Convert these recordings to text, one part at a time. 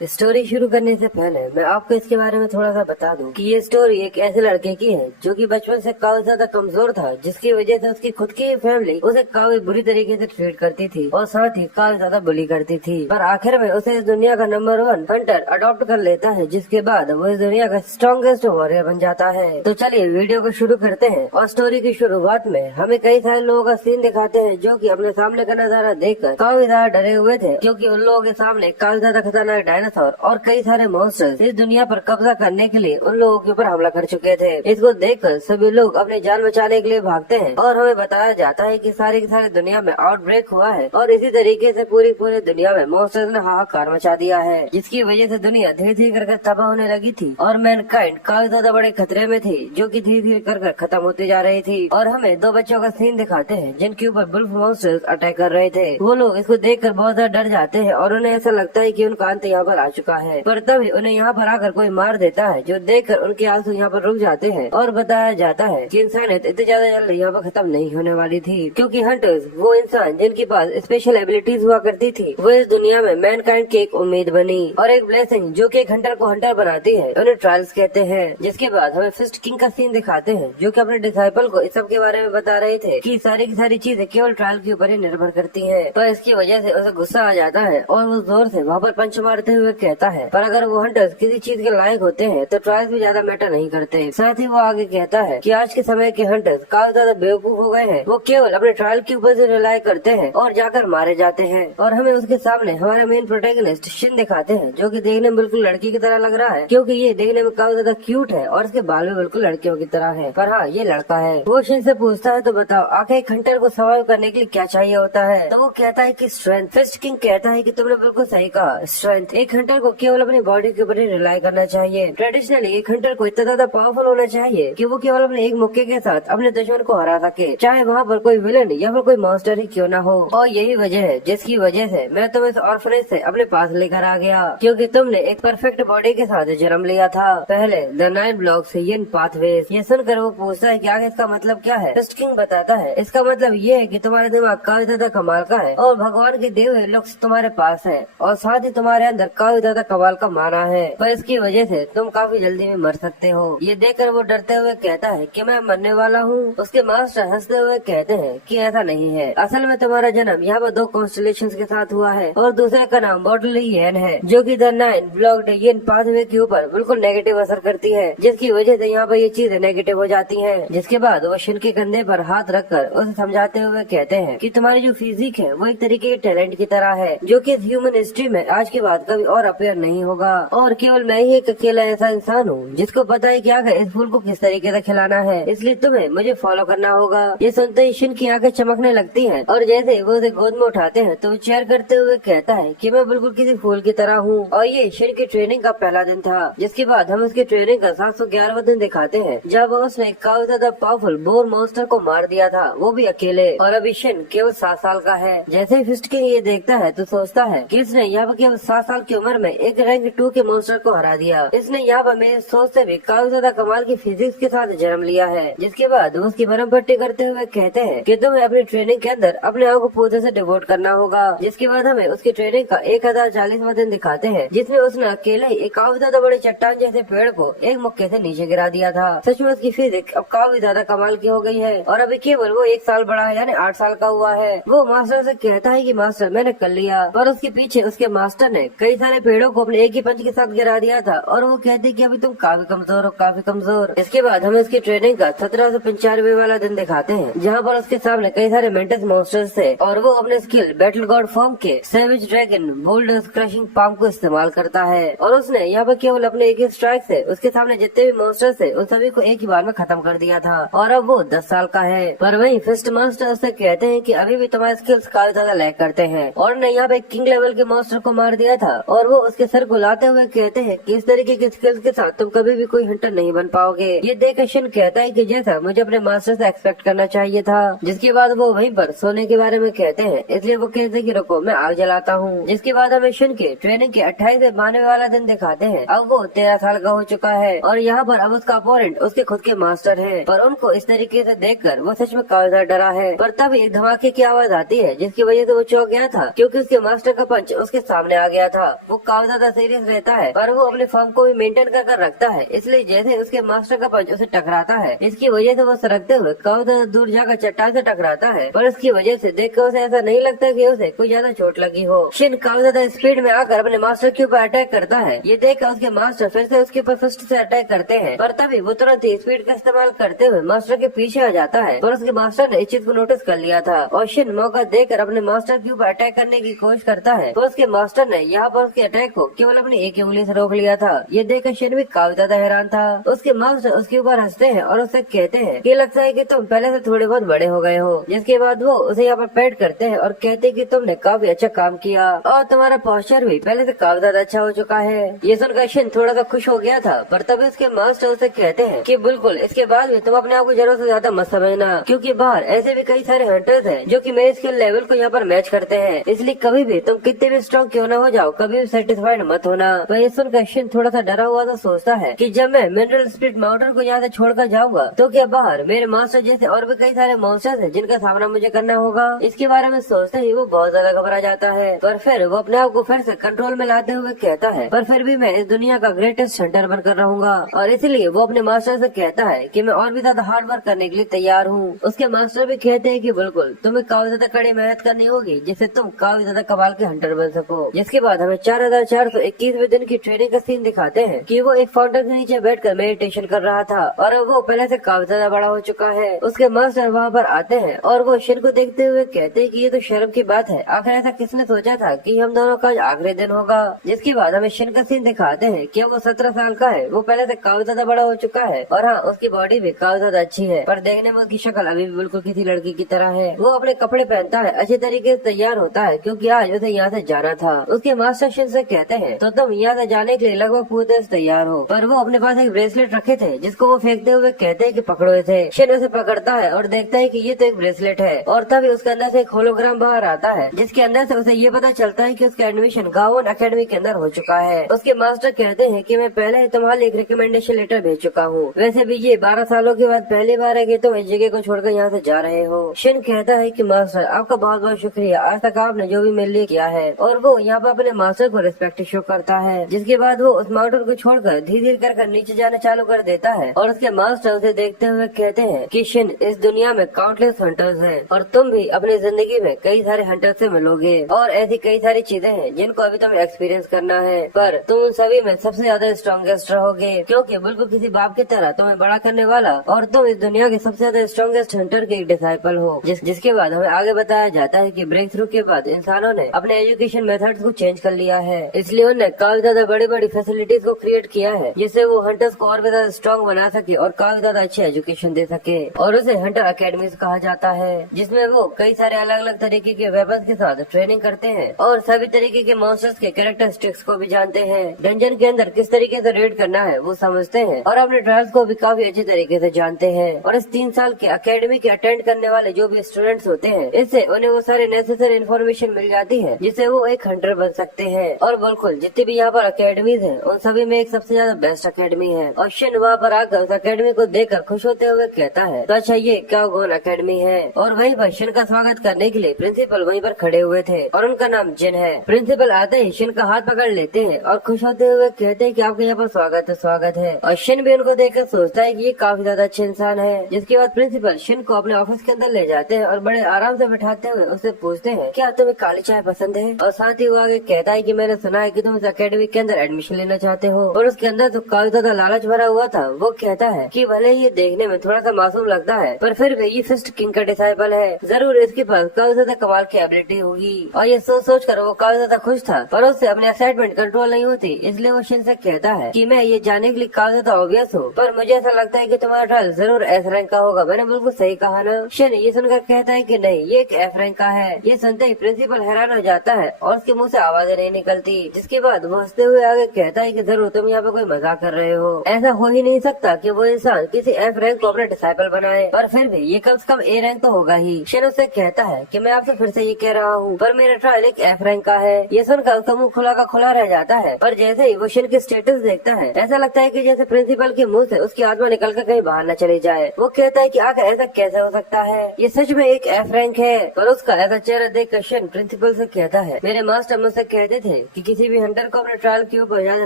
Story शुरू करने से पहले मैं आपको इसके बारे में थोड़ा सा बता दूं कि ये स्टोरी एक ऐसे लड़के की है जो कि बचपन से काफी ज्यादा कमजोर था, जिसकी वजह से उसकी खुद की फैमिली उसे काफी बुरी तरीके से ट्रीट करती थी और साथ ही काफी ज्यादा बुली करती थी। पर आखिर में उसे इस दुनिया का नंबर 1 हंटर अडॉप्ट कर लेता है, जिसके बाद वो इस दुनिया का स्ट्रॉन्गेस्ट वॉरियर बन जाता है। तो चलिए वीडियो को शुरू करते हैं। और स्टोरी की शुरुआत में हमें कई सारे लोगों का सीन दिखाते हैं जो कि अपने सामने का नजारा देखकर काफी ज्यादा डरे हुए थे, क्योंकि उन लोगों के सामने काफी ज्यादा खतरनाक डायनासोर और कई सारे मॉन्स्टर्स इस दुनिया पर कब्जा करने के लिए उन लोगों के ऊपर हमला कर चुके थे। इसको देखकर सभी लोग अपनी जान बचाने के लिए भागते हैं और हमें बताया जाता है कि सारी की सारी दुनिया में आउटब्रेक हुआ है और इसी तरीके से पूरी दुनिया में मॉन्स्टर्स ने हाहाकार मचा दिया है, जिसकी वजह से दुनिया धीरे धीरे करके तबाह होने लगी थी और मैनकाइंड काफी ज्यादा बड़े खतरे में थी, जो कि धीरे धीरे कर खत्म होती जा रही थी। और हमें 2 बच्चों का सीन दिखाते हैं जिनके ऊपर बुल्फ मॉन्स्टर्स अटैक कर रहे थे। वो लोग इसको देखकर बहुत ज्यादा डर जाते हैं और उन्हें ऐसा लगता है कि उनका अंत यहाँ पर आ चुका है। पर तभी उन्हें यहाँ पर आकर कोई मार देता है, जो देखकर उनके आंसू यहाँ पर रुक जाते हैं और बताया जाता है कि इंसानियत इतनी ज्यादा जल्द यहाँ पर खत्म नहीं होने वाली थी, क्योंकि हंटर्स वो इंसान जिनके पास स्पेशल एबिलिटीज हुआ करती थी वो इस दुनिया में मैनकाइंड की एक उम्मीद बनी और एक ब्लेसिंग जो कि एक हंटर को हंटर बनाती है। उन्हें ट्रायल्स कहते हैं। जिसके बाद हमें फिस्ट किंग का सीन दिखाते हैं जो कि अपने डिसाइपल को इस सब के बारे में बता रहे थे कि सारी की सारी चीजें केवल ट्रायल के ऊपर ही निर्भर करती है। तो इसकी वजह से उसे गुस्सा आ जाता है और वो जोर से वहाँ पर पंच मारते हुए कहता है, पर अगर वो हंटर्स किसी चीज के लायक होते हैं तो ट्रायल्स भी ज्यादा मैटर नहीं करते। साथ ही वो आगे कहता है कि आज के समय के हंटर्स काफी ज्यादा बेवकूफ हो गए हैं, वो केवल अपने ट्रायल के ऊपर से रिलाई करते हैं और जाकर मारे जाते हैं। और हमें उसके सामने हमारा मेन प्रोटैगनिस्ट शिन दिखाते हैं जो कि देखने में बिल्कुल लड़की की तरह लग रहा है, क्योंकि ये देखने में काफी ज्यादा क्यूट है और इसके बाल भी बिल्कुल लड़कियों की तरह है। पर हाँ, ये लड़का है। वो शिन से पूछता है, तो बताओ आखिर एक हंटर को सर्वाइव करने के लिए क्या चाहिए होता है? तो वो कहता है कि स्ट्रेंथ। फिस्ट किंग कहता है कि तुमने बिल्कुल सही कहा, स्ट्रेंथ। एक हंटर को केवल अपनी बॉडी के ऊपर ही रिलाई करना चाहिए। ट्रेडिशनली एक हंटर को इतना ज्यादा पावरफुल होना चाहिए कि वो केवल अपने एक मुक्के के साथ अपने दुश्मन को हरा सके, चाहे वहाँ पर कोई विलन या फिर कोई मॉन्स्टर ही क्यों ना हो। और यही वजह है जिसकी वजह से मैं तुम्हें इस ऑर्फनेज से अपने पास लेकर आ गया, क्योंकि तुमने एक परफेक्ट बॉडी के साथ जन्म लिया था। पहले द 9 ब्लॉक्स इन पाथवेज। ये सुनकर वो पूछता है कि आगे इसका मतलब क्या है? फिस्ट किंग बताता है, इसका मतलब ये है कि तुम्हारे दिमाग काफी ज्यादा कमाल का है और भगवान के दिए हुए लुक्स तुम्हारे पास है और साथ ही तुम्हारे अंदर काफी ज्यादा कमाल का माना है, पर इसकी वजह से तुम काफी जल्दी में मर सकते हो। ये देखकर वो डरते हुए कहता है कि मैं मरने वाला हूँ। उसके मास्टर हंसते हुए कहते हैं कि ऐसा नहीं है, असल में तुम्हारा जन्म यहाँ पर 2 कॉन्स्टलेशंस के साथ हुआ है और दूसरे का नाम बॉटलियन है, जो कि द 9 ब्लॉक्ड इन पाथवे के ऊपर बिल्कुल नेगेटिव असर करती है, जिसकी वजह से यहाँ पर ये चीजें नेगेटिव हो जाती है। जिसके बाद वो शिन के कंधे पर हाथ रखकर उसे समझाते हुए कहते हैं कि तुम्हारी जो फिजिक है वो एक तरीके के टैलेंट की तरह है, जो कि ह्यूमन हिस्ट्री में आज के बाद कभी और अपेयर नहीं होगा और केवल मैं ही एक अकेला ऐसा इंसान हूँ जिसको पता है कि आगे इस फूल को किस तरीके से खिलाना है, इसलिए तुम्हें मुझे फॉलो करना होगा। ये सुनते ही शिन की आंखें चमकने लगती हैं और जैसे वो उसे गोद में उठाते हैं तो वो चेयर करते हुए कहता है कि मैं बिल्कुल किसी फूल की तरह हूँ। और ये शिन की ट्रेनिंग का पहला दिन था। जिसके बाद हम उसकी ट्रेनिंग का 711वां दिन दिखाते हैं, जब उसने काफी ज्यादा पावरफुल बोर मॉन्स्टर को मार दिया था, वो भी अकेले। और अभी शिन केवल 7 साल का है। जैसे ही फिस्ट किंग ये देखता है तो सोचता है कि इसने यहाँ पर केवल 7 साल की उम्र में एक रैंक 2 के मॉन्स्टर को हरा दिया। इसने यहाँ पर मेरी सोच से भी काफी ज्यादा कमाल की फिजिक्स के साथ जन्म लिया है। जिसके बाद उसकी बरम पट्टी करते हुए कहते हैं कि तुम्हें अपनी ट्रेनिंग के अंदर अपने आप को पूरे से डिवोट करना होगा। जिसके बाद हमें उसकी ट्रेनिंग का 1040वां दिन दिखाते हैं, जिसमें उसने अकेले ही एक काफी ज्यादा बड़ी चट्टान जैसे पेड़ को एक मुक्के से नीचे गिरा दिया था। सच में उसकी फिजिक्स अब काफी ज्यादा कमाल की हो गई है और अभी केवल वो 1 साल बड़ा है, यानी 8 साल का हुआ है। वो मास्टर से कहता है कि मास्टर मैंने कर लिया, पर उसके पीछे उसके मास्टर ने कई सारे पेड़ों को अपने एक ही पंच के साथ गिरा दिया था और वो कहते कि अभी तुम काफी कमजोर हो, काफी कमजोर। इसके बाद हमें उसकी ट्रेनिंग का 1795 वाला दिन दिखाते हैं, जहाँ पर उसके सामने कई सारे मेंटस मॉन्स्टर्स थे और वो अपने स्किल बैटल गॉड फॉर्म के savage dragon boulders crushing palm को इस्तेमाल करता है और उसने यहाँ पर केवल अपने एक ही स्ट्राइक से उसके सामने जितने भी मॉन्स्टर्स थे उन सभी को एक ही बार में खत्म कर दिया था और अब वो 10 साल का है। पर वही फिस्ट मास्टर उससे कहते हैं कि अभी भी तुम्हारे स्किल्स काफी ज्यादा लैग करते हैं और ने यहाँ पे किंग लेवल के मॉन्स्टर को मार दिया था और वो उसके सर को लाते हुए कहते हैं कि इस तरीके के स्किल्स के साथ तुम कभी भी कोई हंटर नहीं बन पाओगे। ये देखकर शिन कहता है कि जैसा मुझे अपने मास्टर से एक्सपेक्ट करना चाहिए था। जिसके बाद वो वहीं पर सोने के बारे में कहते हैं, इसलिए वो कहते हैं कि रुको मैं आग जलाता हूँ। जिसके बाद हमें शिन के ट्रेनिंग के 28वें वाला दिन दिखाते हैं। अब वो 13 साल का हो चुका है और यहाँ पर अब उसका अपोनेंट उसके खुद के मास्टर है, पर उनको इस तरीके से देखकर वो सच में काफी ज्यादा डरा है। पर तब एक धमाके की आवाज आती है जिसकी वजह से वो चौंक गया था, क्योंकि उसके मास्टर का पंच उसके सामने आ गया था वो काफी ज्यादा सीरियस रहता है पर वो अपने फॉर्म को भी मेंटेन कर रखता है। इसलिए जैसे उसके मास्टर का पंच उसे टकराता है, इसकी वजह से वो सरकते हुए काफी ज्यादा दूर जाकर चट्टान से टकराता है, पर उसकी वजह से देखकर उसे ऐसा नहीं लगता कि उसे कोई ज्यादा चोट लगी हो। शिन काफी ज्यादा स्पीड में आकर अपने मास्टर के ऊपर अटैक करता है। ये देखकर उसके मास्टर फिर से उसके ऊपर फिस्ट से अटैक करते हैं, पर तभी वो तुरंत ही स्पीड का इस्तेमाल करते हुए मास्टर के पीछे आ जाता है। पर उसके मास्टर ने इस चीज को नोटिस कर लिया था और शिन मौका देकर अपने मास्टर के ऊपर अटैक करने की कोशिश करता है, तो उसके मास्टर ने यहाँ पर उसके अटैक को केवल अपनी एक उंगली से रोक लिया था। ये देखकर शिन भी काफी ज्यादा हैरान था। उसके मास्टर उसके ऊपर हंसते हैं और उससे कहते हैं कि लगता है कि तुम पहले से थोड़े बहुत बड़े हो गए हो। जिसके बाद वो उसे यहाँ पर पैट करते हैं और कहते हैं कि तुमने काफी अच्छा काम किया और तुम्हारा पोस्चर भी पहले से काफी ज्यादा अच्छा हो चुका है। ये सुनकर शिन थोड़ा सा खुश हो गया था, पर तभी उसके मास्टर उसे कहते हैं कि बिल्कुल इसके बाद भी तुम अपने आप को जरूरत से ज्यादा मत समझना, क्योंकि बाहर ऐसे भी कई सारे हंटर्स हैं जो कि मेरे स्किल लेवल को यहाँ पर मैच करते हैं। इसलिए कभी भी तुम कितने भी स्ट्रॉन्ग क्यों ना हो जाओ, कभी भी सेटिस्फाइड मत होना। तो ये सुनकर शिन थोड़ा सा डरा हुआ तो सोचता है कि जब मैं मिनरल स्पिरिट माउंटेन को यहाँ से छोड़कर जाऊंगा तो क्या बाहर मेरे मास्टर जैसे और भी कई सारे मॉन्स्टर्स हैं जिनका सामना मुझे करना होगा। इसके बारे में सोचते ही वो बहुत ज्यादा घबरा जाता है, पर फिर वो अपने आप को फिर से कंट्रोल में लाते हुए कहता है पर फिर भी मैं इस दुनिया का ग्रेटेस्ट हंटर बनकर रहूंगा। और इसलिए वो अपने मास्टर से कहता है कि मैं और भी ज्यादा हार्ड वर्क करने के लिए तैयार हूँ। उसके मास्टर भी कहते हैं कि बिल्कुल तुम्हें काफी ज्यादा कड़ी मेहनत करनी होगी जिससे तुम काफी ज्यादा कमाल के हंटर बन सको। जिसके बाद हमें 4421वें दिन की ट्रेनिंग का सीन दिखाते हैं कि वो एक फाउंटेन के नीचे बैठकर मेडिटेशन कर रहा था और वो पहले से काफी ज्यादा बड़ा हो चुका है। उसके मास्टर वहाँ पर आते हैं और वो शिन को देखते हुए कहते हैं कि ये तो शर्म की बात है, आखिर ऐसा किसने सोचा था कि हम दोनों का आखिरी दिन होगा। जिसके बाद हमें शिन का सीन दिखाते हैं कि वो 17 साल का है, वो पहले से काफी ज्यादा बड़ा हो चुका है और हाँ उसकी बॉडी भी काफी ज्यादा अच्छी है, पर देखने में उसकी शक्ल अभी भी बिल्कुल किसी लड़की की तरह है। वो अपने कपड़े पहनता है, अच्छे तरीके से तैयार होता है क्योंकि आज उसे यहाँ से जाना था। उसके मास्टर शिन से कहते हैं तो तुम यहाँ से जाने के लिए लगभग पूरी तरह से तैयार हो, पर वो अपने पास एक ब्रेसलेट रखे थे जिसको वो फेंकते हुए कहते हैं कि पकड़ो इसे। शिन उसे पकड़ता है और देखता है कि ये तो एक ब्रेसलेट है और तभी उसके अंदर से एक होलोग्राम बाहर आता है जिसके अंदर से उसे ये पता चलता है कि उसका एडमिशन गावन एकेडमी के अंदर हो चुका है। उसके मास्टर कहते हैं कि मैं पहले ही तुम्हारे एक रिकमेंडेशन लेटर भेज चुका हूँ, वैसे भी ये 12 सालों के बाद पहली बार है कि तुम इस जगह को छोड़कर यहाँ से जा रहे हो। शिन कहता है कि मास्टर आपका बहुत बहुत शुक्रिया, आज तक आपने जो भी मेरे लिए किया है। और वो यहाँ पर अपने मास्टर को रिस्पेक्ट शो करता है। जिसके बाद वो उस माउंटेन को छोड़कर धीरे धीरे कर नीचे जाना चालू कर देता है और उसके मास्टर उसे देखते हुए कहते हैं कि शिन इस दुनिया में काउंटलेस हंटर्स हैं और तुम भी अपनी जिंदगी में कई सारे हंटर्स से मिलोगे और ऐसी कई सारी चीजें हैं जिनको अभी तुम्हें एक्सपीरियंस करना है, पर तुम उन सभी में सबसे ज्यादा स्ट्रॉन्गेस्ट रहोगे क्योंकि बिल्कुल किसी बाप की तरह तुम्हें बड़ा करने वाला और तुम इस दुनिया के सबसे ज्यादा स्ट्रॉन्गेस्ट हंटर के एक डिसाइपल हो। जिसके बाद हमें आगे बताया जाता है कि ब्रेक थ्रू के बाद इंसानों ने अपने एजुकेशन मेथड्स को चेंज कर लिया है, इसलिए उन्होंने काफी ज्यादा बड़ी बड़ी फैसिलिटीज को क्रिएट किया है जिससे वो हंटर्स को और भी ज्यादा स्ट्रॉन्ग बना सके और काफी ज्यादा अच्छी एजुकेशन दे सके। और उसे हंटर अकेडमी कहा जाता है जिसमें वो कई सारे अलग अलग तरीके के वेपन्स के साथ ट्रेनिंग करते हैं और सभी तरीके के मॉन्स्टर्स के कैरेक्टरिस्टिक्स को भी जानते हैं। डंजन के अंदर किस तरीके से रेड करना है वो समझते हैं और अपने ट्रायल्स को भी काफी अच्छे तरीके से जानते हैं। और इस 3 साल के अकेडमी के अटेंड करने वाले जो भी स्टूडेंट्स होते हैं, इससे उन्हें वो सारे नेसेसरी इन्फॉर्मेशन मिल जाती है जिससे वो एक हंटर बन सकते हैं। और बिल्कुल जितनी भी यहाँ पर अकेडमीज हैं उन सभी में एक सबसे ज्यादा बेस्ट अकेडमी है। और शिन वहाँ पर आकर उस अकेडमी को देखकर खुश होते हुए कहता है तो अच्छा ये क्या गोन अकेडमी है। और वहीं पर शिन का स्वागत करने के लिए प्रिंसिपल वहीं पर खड़े हुए थे और उनका नाम जिन है। प्रिंसिपल आते ही शिन का हाथ पकड़ लेते हैं और खुश होते हुए कहते हैं कि आपके यहाँ पर स्वागत है। और शिन भी उनको देखकर सोचता है कि ये काफी ज्यादा अच्छे इंसान है। जिसके बाद प्रिंसिपल शिन को अपने ऑफिस के अंदर ले जाते हैं और बड़े आराम से बैठाते हुए उससे पूछते हैं क्या तुम्हें काली चाय पसंद है। और साथ ही वो आगे कहता है कि मैंने सुना है कि तुम इस अकेडमी के अंदर एडमिशन लेना चाहते हो। और उसके अंदर तो काफी ज्यादा लालच भरा हुआ था। वो कहता है कि भले ही ये देखने में थोड़ा सा मासूम लगता है पर फिर भी ये फिस्ट किंग का डिसाइपल है, जरूर इसके पास काफी ज्यादा कमाल की एबिलिटी होगी। और ये सोच कर वो काफी ज्यादा खुश था पर उससे अपने एक्साइटमेंट कंट्रोल नहीं होती, इसलिए वो शिन से कहता है कि मैं ये जानने के लिए काफी ज्यादा ऑब्वियस हूँ पर मुझे ऐसा लगता है कि तुम्हारा ट्रायल जरूर एस रैंक का होगा। मैंने बिल्कुल सही कहा ना। शिन ये सुनकर कहता है कि नहीं ये एक एफ रैंक का है। ये सुनते ही प्रिंसिपल हैरान हो जाता है और उसके मुंह से आवाजें नहीं निकलती। जिसके बाद वो हंसते हुए आगे कहता है कि जरूर तुम यहाँ पे कोई मजाक कर रहे हो, ऐसा हो ही नहीं सकता कि वो इंसान किसी एफ रैंक को अपना डिसाइपल बनाए, पर फिर भी ये कम से कम ए रैंक तो होगा ही। शिन उससे कहता है कि मैं आपसे फिर से ये कह रहा हूँ पर मेरा ट्रायल एक एफ रैंक का है। ये सुनकर उसका मुंह खुला का खुला रह जाता है पर जैसे ही वो शिन की स्टेटस देखता है ऐसा लगता है कि जैसे प्रिंसिपल के मुंह से उसकी आत्मा निकल कर कहीं बाहर न चली जाए। वो कहता है कि आखिर ऐसा कैसे हो सकता है, ये सच में एक एफ रैंक है। पर उसका ऐसा चेहरा देख कर शिन प्रिंसिपल से कहता है मेरे मास्टर मुझसे कहते थे थे कि किसी भी हंटर को अपने ट्रायल के ऊपर ज्यादा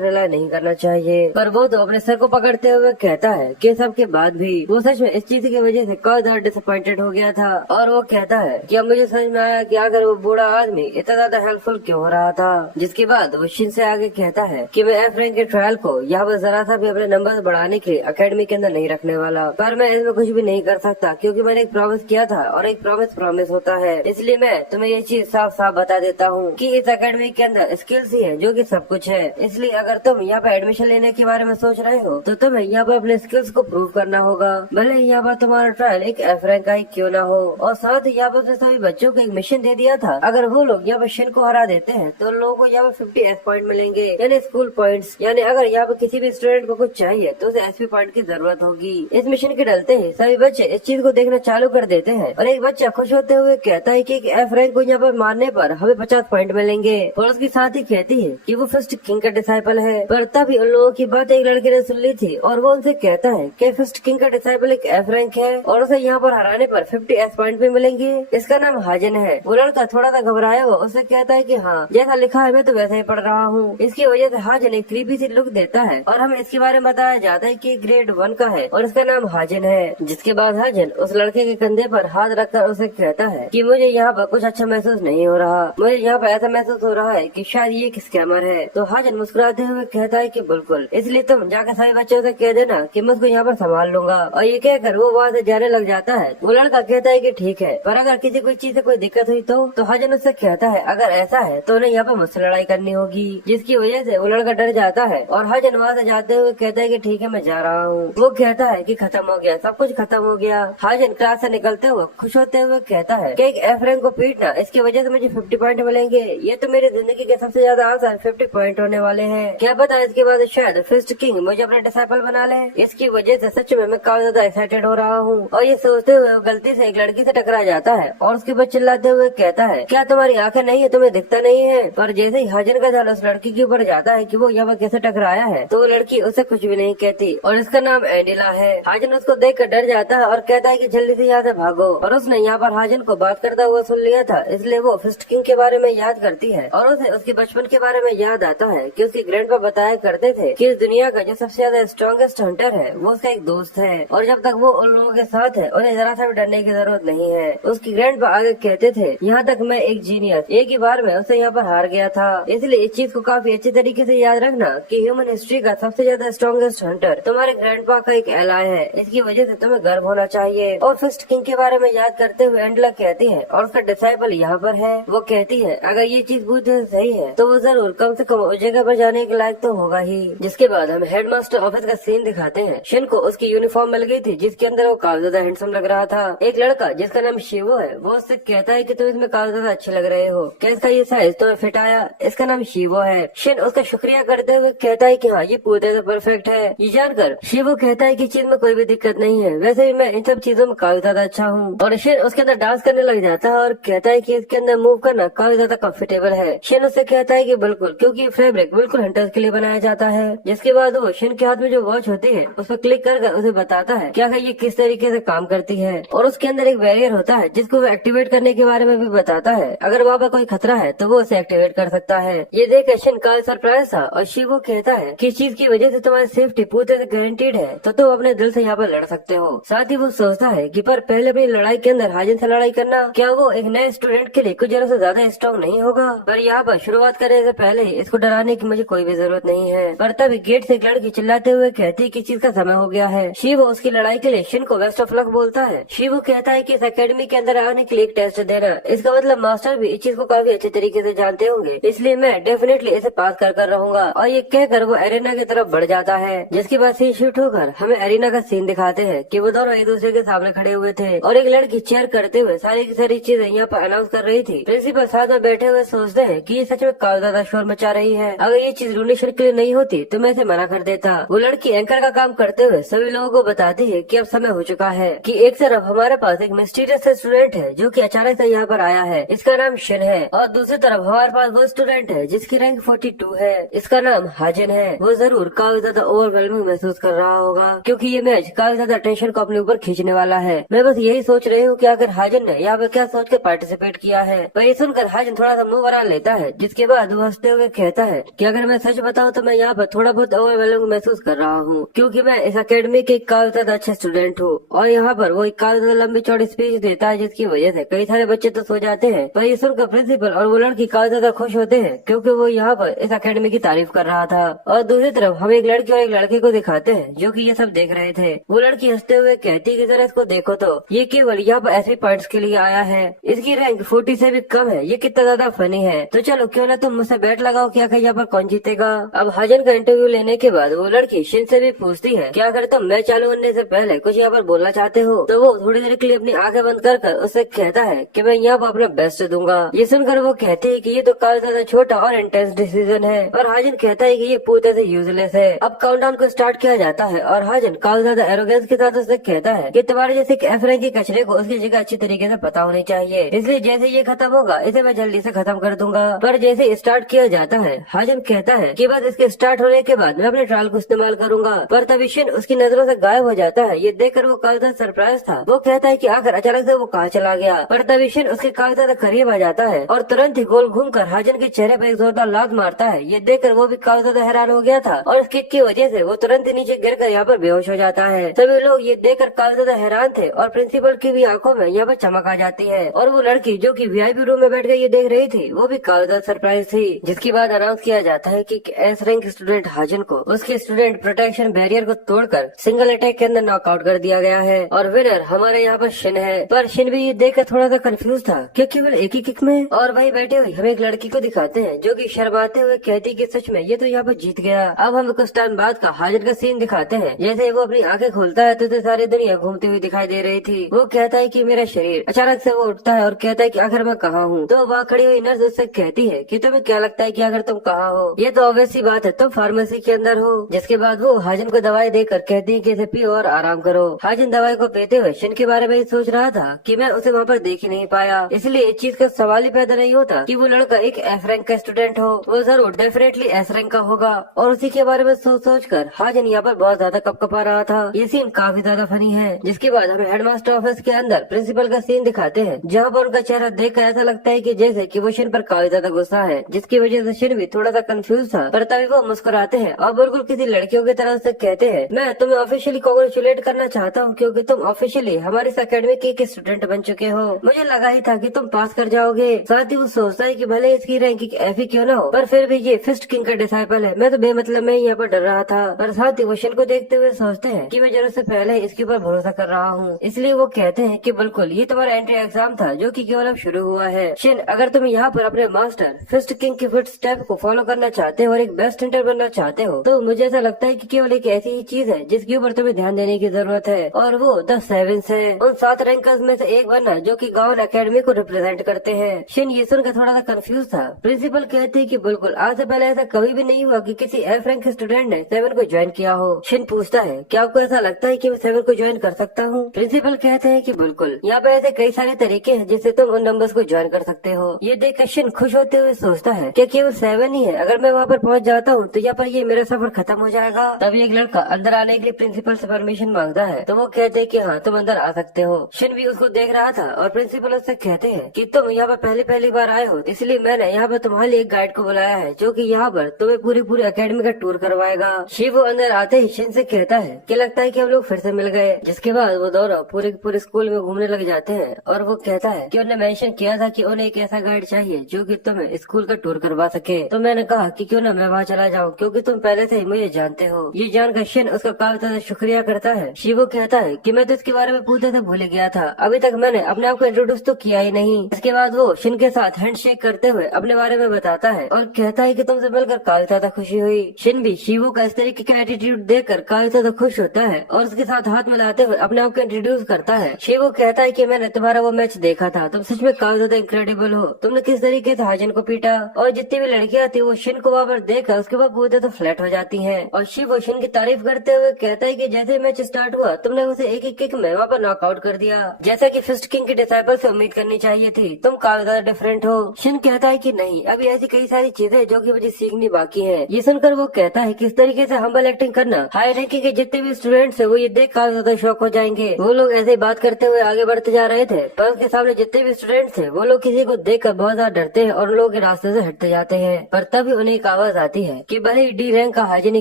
रिलाई नहीं करना चाहिए, पर वो तो अपने सर को पकड़ते हुए कहता है कि सबके बाद भी वो सच में इस चीज की वजह से काफी ज्यादा डिसअपॉइंटेड हो गया था। और वो कहता है कि अब मुझे समझ में आया कि आखिर वो बूढ़ा आदमी इतना ज्यादा हेल्पफुल क्यों हो रहा था। जिसके बाद वो शिन से आगे कहता है कि मैं एफ रैंक के ट्रायल को यहाँ पर जरा सा भी अपने नंबर बढ़ाने के लिए अकेडमी के अंदर नहीं रखने वाला, पर मैं इसमें कुछ भी नहीं कर सकता क्योंकि मैंने एक प्रॉमिस किया था और एक प्रॉमिस होता है। इसलिए मैं तुम्हें ये चीज साफ साफ बता देता हूँ कि इस अकेडमी के अंदर स्किल्स ही है जो कि सब कुछ है। इसलिए अगर तुम यहाँ पर एडमिशन लेने के बारे में सोच रहे हो तो तुम्हें यहाँ पर अपने स्किल्स को प्रूव करना होगा, भले ही यहाँ पर तुम्हारा ट्रायल एक एफ रैंक का ही क्यों ना हो। और साथ ही यहाँ पर सभी बच्चों को एक मिशन दे दिया था, अगर वो लोग यहाँ पर शिन को हरा देते हैं तो लोगों को यहाँ पर 50 एस पॉइंट मिलेंगे, यानी स्कूल पॉइंट्स। यानी अगर यहाँ पर किसी भी स्टूडेंट को कुछ चाहिए तो उसे एसपी पॉइंट की जरूरत होगी। इस मिशन के डलते ही सभी बच्चे इस चीज को देखना चालू कर देते हैं और एक बच्चा खुश होते हुए कहता है कि एक एफ रैंक को यहाँ पर मारने पर हमें 50 पॉइंट मिलेंगे। और उसके साथ ही कहती है कि वो फर्स्ट किंग का डिसाइपल है। पर तभी उन लोगों की बात एक लड़के ने सुन ली थी और वो उनसे कहता है कि फर्स्ट किंग का डिसाइपल एक एफ रैंक है और उसे यहाँ पर हराने पर 50 एस पॉइंट भी मिलेंगे। इसका नाम हाजन है। वो लड़का थोड़ा सा घबराया हुआ उससे कहता है कि हाँ, जैसा लिखा है मैं तो वैसा ही पढ़ रहा हूँ। इसकी वजह से हाजन एक क्रीपी सी लुक देता है और हमें इसके बारे में बताया जाता है कि ग्रेड 1 का है और इसका नाम हाजन है। जिसके बाद हाजन उस लड़के के कंधे पर हाथ रखकर उसे कहता है कि मुझे यहाँ पर कुछ अच्छा महसूस नहीं हो रहा, मुझे यहाँ पर ऐसा महसूस हो रहा है कि शायद ये एक स्कैमर है। तो हाजन मुस्कुराते हुए कहता है कि बिल्कुल, इसलिए तुम जाकर सभी बच्चों से कह देना कि मैं उसको यहाँ पर संभाल लूंगा। और ये कहकर वो वहाँ से जाने लग जाता है। वो लड़का कहता है कि ठीक है, पर अगर किसी कोई चीज से कोई दिक्कत हुई तो हाजन उससे कहता है अगर ऐसा है तो उन्हें यहाँ पर मुझसे लड़ाई करनी होगी। जिसकी वजह से वो लड़का डर जाता है और हाजन वहाँ से जाते हुए कहता है कि ठीक है मैं जा रहा हूँ। वो कहता है कि खत्म हो गया, सब कुछ खत्म हो गया। हाजन क्लास से निकलते हुए खुश होते हुए कहता है कि एक एफ रैंक को पीटना, इसकी वजह से मुझे 50 पॉइंट मिलेंगे। ये तो मेरी जिंदगी के सबसे ज्यादा आसान 50 पॉइंट होने वाले हैं। क्या पता इसके बाद शायद फर्स्ट किंग मुझे अपना डिसाइपल बना ले। इसकी वजह से सच में मैं काफी ज्यादा एक्साइटेड हो रहा हूँ। और ये सोचते हुए वो गलती से एक लड़की से टकरा जाता है और उसके बाद चिल्लाते हुए कहता है क्या तुम्हारी आंखें नहीं है, तुम्हें दिखता नहीं है। पर जैसे ही हाजन का ध्यान उस लड़की के ऊपर जाता है कि वो यहाँ पर कैसे टकराया है तो वो लड़की उसे कुछ भी नहीं कहती और इसका नाम एंडिला है। हाजन उसको देख कर डर जाता है और कहता है कि जल्दी से यहाँ से भागो। और उसने यहाँ पर हाजन को बात करता हुआ सुन लिया था, इसलिए वो फर्स्ट किंग के बारे में याद करती है और उसे उसके बचपन के बारे में याद आता है कि उसके ग्रैंडपा बताया करते थे कि इस दुनिया का जो सबसे ज्यादा स्ट्रॉन्गेस्ट हंटर है वो उसका एक दोस्त है और जब तक वो उन लोगों के साथ है उन्हें जरा सा भी डरने की जरूरत नहीं है। उसकी ग्रैंडपा आगे कहते थे यहाँ तक मैं एक जीनियस, एक ही बार में उसे यहाँ पर हार गया था। इसलिए इस चीज को काफी अच्छी तरीके से याद रखना कि ह्यूमन हिस्ट्री का सबसे ज्यादा स्ट्रॉन्गेस्ट हंटर तुम्हारे ग्रैंडपा का एक एलाय है। इसकी वजह से तुम्हें गर्व होना चाहिए। और फर्स्ट किंग के बारे में याद करते हुए एंडला कहती है और उसका डिसाइपल यहाँ पर है। वो कहती है अगर ये चीज पूरी तरह से सही है तो वो जरूर कम से कम उस जगह पर जाने के लायक तो होगा ही। जिसके बाद हम हेडमास्टर ऑफिस का सीन दिखाते हैं। शिन को उसकी यूनिफॉर्म मिल गई थी जिसके अंदर वो काफी ज्यादा हैंडसम लग रहा था। एक लड़का जिसका नाम शिवो है वो उससे कहता है कि तुम इसमें काफी ज्यादा अच्छे लग रहे हो, क्या इसका ये साइज तुम्हें फिट आया। इसका नाम शिवो है। शिन उसका शुक्रिया करते हुए कहता है कि हाँ ये पूरी तरह से परफेक्ट है। ये जानकर शिवो कहता है कि चीज में कोई भी दिक्कत नहीं है, वैसे भी मैं इन सब चीजों में काफी ज्यादा अच्छा हूँ। और शिन उसके अंदर डांस करने लग जाता है और कहता है कि इसके अंदर मूव करना काफी ज्यादा कंफर्टेबल है। शिन उससे कहता है कि बिल्कुल, क्योंकि फैब्रिक बिल्कुल हंटर्स के लिए बनाया जाता है। जिसके बाद वो शिन के हाथ में जो वॉच होती है उस पर क्लिक कर उसे बताता है कि आखिर ये किस तरीके से काम करती है और उसके अंदर एक बैरियर होता है जिसको वो एक्टिवेट करने के बारे में भी बताता है। अगर वहाँ पर कोई खतरा है तो वो उसे एक्टिवेट कर सकता है। ये देख शिन काफी सरप्राइज था और शिवो कहता है कि इस चीज की वजह से तुम्हारी सेफ्टी पूरी तरह से गारंटीड है तो तुम अपने दिल से यहाँ पर लड़ सकते हो। साथ ही वो सोचता है कि पर पहले अपनी लड़ाई के अंदर हाजिन से लड़ाई करना क्या वो एक नए स्टूडेंट के लिए कुछ जरा से ज्यादा स्ट्रॉन्ग नहीं होगा। पर यहाँ पर शुरुआत करने से पहले इसको डराने की मुझे कोई भी जरूरत नहीं है। पर तभी गेट से एक लड़की चिल्लाते हुए कहती है कि चीज का समय हो गया है। शिवो उसकी लड़ाई के लिए शिन को बेस्ट ऑफ लक बोलता है। शिवो कहता है कि इस अकेडमी के अंदर आने के लिए एक टेस्ट देना, इसका मतलब मास्टर भी इस चीज को काफी अच्छे तरीके से जानते होंगे, इसलिए मैं डेफिनेटली इसे पास कर रहूंगा। और ये कहकर वो एरिना की तरफ बढ़ जाता है। जिसके बाद सीन शिफ्ट होकर हमें एरिना का सीन दिखाते हैं कि वो दोनों एक दूसरे के सामने खड़े हुए थे और एक लड़की चेयर करते हुए सारी की सारी चीजें यहाँ पर अनाउंस कर रही थी। प्रिंसिपल साथ में बैठे हुए सोचते हैं कि ये सच में काफी ज्यादा शोर मचा रही है, अगर ये चीज डोनेशन के लिए नहीं होती तो मैं इसे मना कर देता। वो लड़की एंकर का काम करते हुए सभी लोगों को बताती है कि अब समय हो चुका है कि एक तरफ हमारे पास एक मिस्टीरियस स्टूडेंट है जो कि अचानक से यहाँ पर आया है, इसका नाम शिन है। और दूसरी तरफ हमारे पास वो स्टूडेंट है जिसकी रैंक 42 है, इसका नाम हाजन है। वो जरूर काफी ज्यादा ओवरवेलमिंग महसूस कर रहा होगा क्योंकि ये मैच काफी ज्यादा टेंशन को अपने ऊपर खींचने वाला है। मैं बस यही सोच रही हूँ कि आखिर हाजन ने यहाँ पर क्या सोच के पार्टिसिपेट किया है। वही सुनकर हाजन थोड़ा सा मुंह बना लेता है जिसकी जिसके बाद वो हंसते हुए कहता है कि अगर मैं सच बताऊं तो मैं यहाँ पर थोड़ा बहुत ओवरवेलमिंग महसूस कर रहा हूँ, क्योंकि मैं इस अकेडमी के काफी ज्यादा अच्छे स्टूडेंट हूँ और यहाँ पर वो एक काफी ज्यादा लंबी चौड़ी स्पीच देता है, जिसकी वजह से कई सारे बच्चे तो सो जाते हैं। पर ये सुनकर प्रिंसिपल और वो लड़की काफी ज्यादा खुश होते हैं, क्योंकि वो यहाँ पर इस अकेडमी की तारीफ कर रहा था। और दूसरी तरफ हम एक लड़की और एक लड़के को दिखाते हैं जो कि ये सब देख रहे थे। वो लड़की हंसते हुए कहती कि जरा इसको देखो तो ये केवल यहाँ पर एसपी पॉइंट्स के लिए आया है, इसकी रैंक 40 से भी कम है, ये कितना ज्यादा फनी है। तो चलो क्यों ना तुम मुझसे बैट लगाओ, क्या यहाँ पर कौन जीतेगा। अब हाजन का इंटरव्यू लेने के बाद वो लड़की शिन से भी पूछती है कि अगर तुम मैच चालू करने से पहले कुछ यहाँ पर बोलना चाहते हो। तो वो थोड़ी देर के लिए अपनी आंखें बंद कर उससे कहता है कि मैं यहाँ पर अपना बेस्ट दूंगा। ये सुनकर वो कहती है कि ये तो काफी ज्यादा छोटा और इंटेंस डिसीजन है, और हाजन कहता है कि ये पूरी तरह से यूजलेस है। अब काउंटडाउन को स्टार्ट किया जाता है और हाजन काफी ज्यादा एरोगेंस के साथ उससे कहता है कि तुम्हारे जैसे एफ रैंक के कचरे को उसकी जगह अच्छी तरीके से पता होनी चाहिए, इसलिए जैसे ये खत्म होगा इसे मैं जल्दी से खत्म कर दूंगा। पर जैसे स्टार्ट किया जाता है हाजन कहता है कि बस इसके स्टार्ट होने के बाद मैं अपने ट्रायल को इस्तेमाल करूंगा। पर तभी शिन उसकी नजरों से गायब हो जाता है। ये देखकर वो काफी ज्यादा सरप्राइज था। वो कहता है कि आखिर अचानक से वो कहाँ चला गया। पर तभी शिन उसके काफी ज्यादा करीब आ जाता है और तुरंत ही गोल घूमकर हाजन के चेहरे पर एक जोरदार लात मारता है। ये देखकर वो भी काफी ज्यादा हैरान हो गया था और इस किक की वजह से वो तुरंत ही नीचे गिरकर यहाँ पर बेहोश हो जाता है। सभी लोग ये देखकर काफी ज्यादा हैरान थे और प्रिंसिपल की भी आंखों में यहाँ पर चमक आ जाती है। और वो लड़की जो कि वीआईपी रूम में बैठ कर ये देख रही थी वो भी काफी ज्यादा सरप्राइज थी। जिसके बाद अनाउंस किया जाता है कि एस रैंक स्टूडेंट हाजन को उसके स्टूडेंट प्रोटेक्शन बैरियर को तोड़कर सिंगल अटैक के अंदर नॉकआउट कर दिया गया है। और विनर हमारे यहाँ पर शिन है। पर शिन भी ये देखकर थोड़ा सा कंफ्यूज था कि केवल एक ही किक में। और वहीं बैठे हुए हम एक लड़की को दिखाते हैं जो कि शर्माते हुए कहती कि सच में ये तो यहाँ पर जीत गया। अब हम कुछ टाइम बाद का हाजन का सीन दिखाते हैं। जैसे वो अपनी आंखें खोलता है तो सारी दुनिया घूमती हुई दिखाई दे रही थी। वो कहता है कि मेरा शरीर। अचानक से वो उठता है और कहता है कि आखिर मैं कहाँ हूँ। तो वहाँ खड़ी हुई नर्स उससे कहती है कि तुम्हें क्या लगता है कि अगर तुम कहाँ हो। ये तो ऑब्वियस सी बात है, तुम फार्मेसी के अंदर हो। जिसके बाद वो हाजन को दवाई देकर कहती है कि इसे पियो और आराम करो। हाजन दवाई को पीते हुए शिन के बारे में ही सोच रहा था कि मैं उसे वहाँ पर देख ही नहीं पाया, इसलिए इस चीज का सवाल ही पैदा नहीं होता कि वो लड़का एक एफ रैंक का स्टूडेंट हो। वो जरूर डेफिनेटली एस रैंक का होगा। और उसी के बारे में सोच कर हाजन यहाँ पर बहुत ज्यादा कपकपा रहा था। ये सीन काफी ज्यादा फनी है। जिसके बाद हमें हेडमास्टर ऑफिस के अंदर प्रिंसिपल का सीन दिखाते हैं, जहाँ पर उनका चेहरा देखकर ऐसा लगता है कि जैसे कि वो शिन पर काफी ज्यादा गुस्सा है, जिसकी वजह से शिन भी थोड़ा सा कंफ्यूज था। पर तभी वो मुस्कुराते हैं और बिल्कुल किसी लड़कियों की तरह से कहते हैं, मैं तुम्हें ऑफिशियली कांग्रेचुलेट करना चाहता हूँ क्योंकि तुम ऑफिशियली हमारे इस अकेडमी के एक स्टूडेंट बन चुके हो। मुझे लगा ही था कि तुम पास कर जाओगे। साथ ही वो सोचता है कि भले इसकी रैंकिंग एफ ही क्यों ना हो, पर फिर भी ये फिस्ट किंग का डिसाइपल है। मैं तो बेमतलब में यहाँ पर डर रहा था। और साथ ही वो शिन को देखते हुए सोचते हैं कि मैं जरूरत से पहले इसके ऊपर भरोसा कर रहा हूँ। इसलिए वो कहते हैं कि बिल्कुल ये तुम्हारा एंट्री एग्जाम था जो कि केवल अब शुरू हुआ है। शिन, अगर तुम यहाँ पर अपने मास्टर फिस्ट किंग के फुट स्टेप को फॉलो करना चाहते हो और एक बेस्ट हंटर बनना चाहते हो, तो मुझे ऐसा लगता है कि केवल एक ऐसी ही चीज है जिसके ऊपर तुम्हें ध्यान देने की जरूरत है, और वो द सेवेंस है। उन 7 रैंकर्स में से एक बनना जो कि गाउन अकेडमी को रिप्रेजेंट करते हैं। शिन ये सुनकर थोड़ा सा कंफ्यूज था। प्रिंसिपल कहते हैं कि बिल्कुल आज से पहले ऐसा कभी भी नहीं हुआ कि किसी एफ रैंक के स्टूडेंट ने 7 को ज्वाइन किया हो। शिन पूछता है, क्या आपको ऐसा लगता है कि मैं 7 को ज्वाइन कर सकता हूँ? प्रिंसिपल कहते हैं कि बिल्कुल, यहाँ पे ऐसे कई सारे तरीके हैं जिससे तुम उन नंबर्स को ज्वाइन कर सकते हो। ये देखकर शिन खुश होते हुए सोचता है कि केवल 7 ही है, अगर मैं वहाँ पर पहुँच जाता हूँ तो यहाँ पर ये मेरा सफर खत्म हो जाएगा। तभी एक लड़का अंदर आने के लिए प्रिंसिपल से परमिशन मांगता है, तो वो कहते हैं कि हाँ तुम अंदर आ सकते हो। शिन भी उसको देख रहा था और प्रिंसिपल उससे कहते हैं कि तुम यहाँ पर पहली बार आए हो, इसलिए मैंने यहाँ पर तुम्हारे लिए एक गाइड को बुलाया है जो कि यहाँ पर तुम्हें पूरी अकेडमी का टूर करवाएगा। शिव अंदर आते ही शिन से कहता है कि लगता है कि हम लोग फिर से मिल गए। जिसके बाद वो दोनों पूरे स्कूल में घूमने लग जाते हैं और वो कहता है कि उन्हें मेंशन किया था कि उन्हें एक ऐसा गाइड चाहिए जो कि तुम्हें स्कूल का टूर करवा सके। तो मैंने कहा कि क्यों ना मैं वहाँ चला जाऊँ, क्योंकि तुम पहले से ही मुझे जानते हो। ये जानकर शिन उसका काफी ज्यादा शुक्रिया करता है। शिवो कहता है कि मैं तो इसके बारे में पूछते थे भूल गया था, अभी तक मैंने अपने आप को इंट्रोड्यूस तो किया ही नहीं। इसके बाद वो शिन के साथ हैंडशेक करते हुए अपने बारे में बताता है और कहता है कि तुमसे मिलकर काफी ज्यादा खुशी हुई। शिन भी शिवो का इस तरीके का एटीट्यूड देखकर काफी ज्यादा खुश होता है और उसके साथ हाथ मिलाते हुए अपने आप को इंट्रोड्यूस करता है। शिवो कहता है कि मैंने तुम्हारा वो मैच देखा था, तुम सच में काफी ज्यादा इनक्रेडिबल हो। तुमने किस तरीके से हाजन को पीटा, और जितनी भी लड़कियां थी वो शिन को वहाँ पर देखकर उसके बाद पूरे तो फ्लैट हो जाती है। और शिवो शिन की तारीफ करते हुए कहता है कि जैसे मैच स्टार्ट हुआ तुमने उसे एक किक में वहाँ पर नॉकआउट कर दिया, जैसा कि फिस्ट किंग के डिसाइपल से उम्मीद करनी चाहिए थी। तुम काफी ज्यादा डिफरेंट हो। शिन कहता है कि नहीं, अभी ऐसी कई सारी चीजें जो कि मुझे सीखनी बाकी है। ये सुनकर वो कहता है किस तरीके से हम्बल एक्टिंग करना हाई रैंकिंग के जितने भी स्टूडेंट्स है वो ये देख काफी ज्यादा शौक हो जाएंगे। वो लोग ऐसे ही बात करते हुए आगे बढ़ते जा रहे थे, पर उसके सामने जितने भी स्टूडेंट्स थे वो लोग किसी को देखकर बहुत ज्यादा डरते हैं और उन लोगों के रास्ते से हटते जाते हैं। पर तभी उन्हें एक आवाज आती है कि भले ही डी रैंक का हाजिनी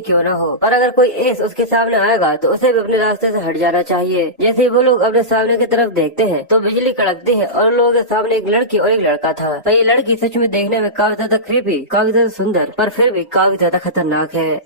क्यों न हो, पर अगर कोई एस उसके सामने आएगा तो उसे भी अपने रास्ते से हट जाना चाहिए। जैसे ही वो लोग अपने सामने की तरफ देखते हैं तो बिजली कड़कती है और लोगों के सामने एक लड़की और एक लड़का था। पर ये लड़की सच में देखने में काफी ज्यादा क्रीपी, काफी ज्यादा सुंदर, पर फिर भी काफी ज्यादा खतरनाक है।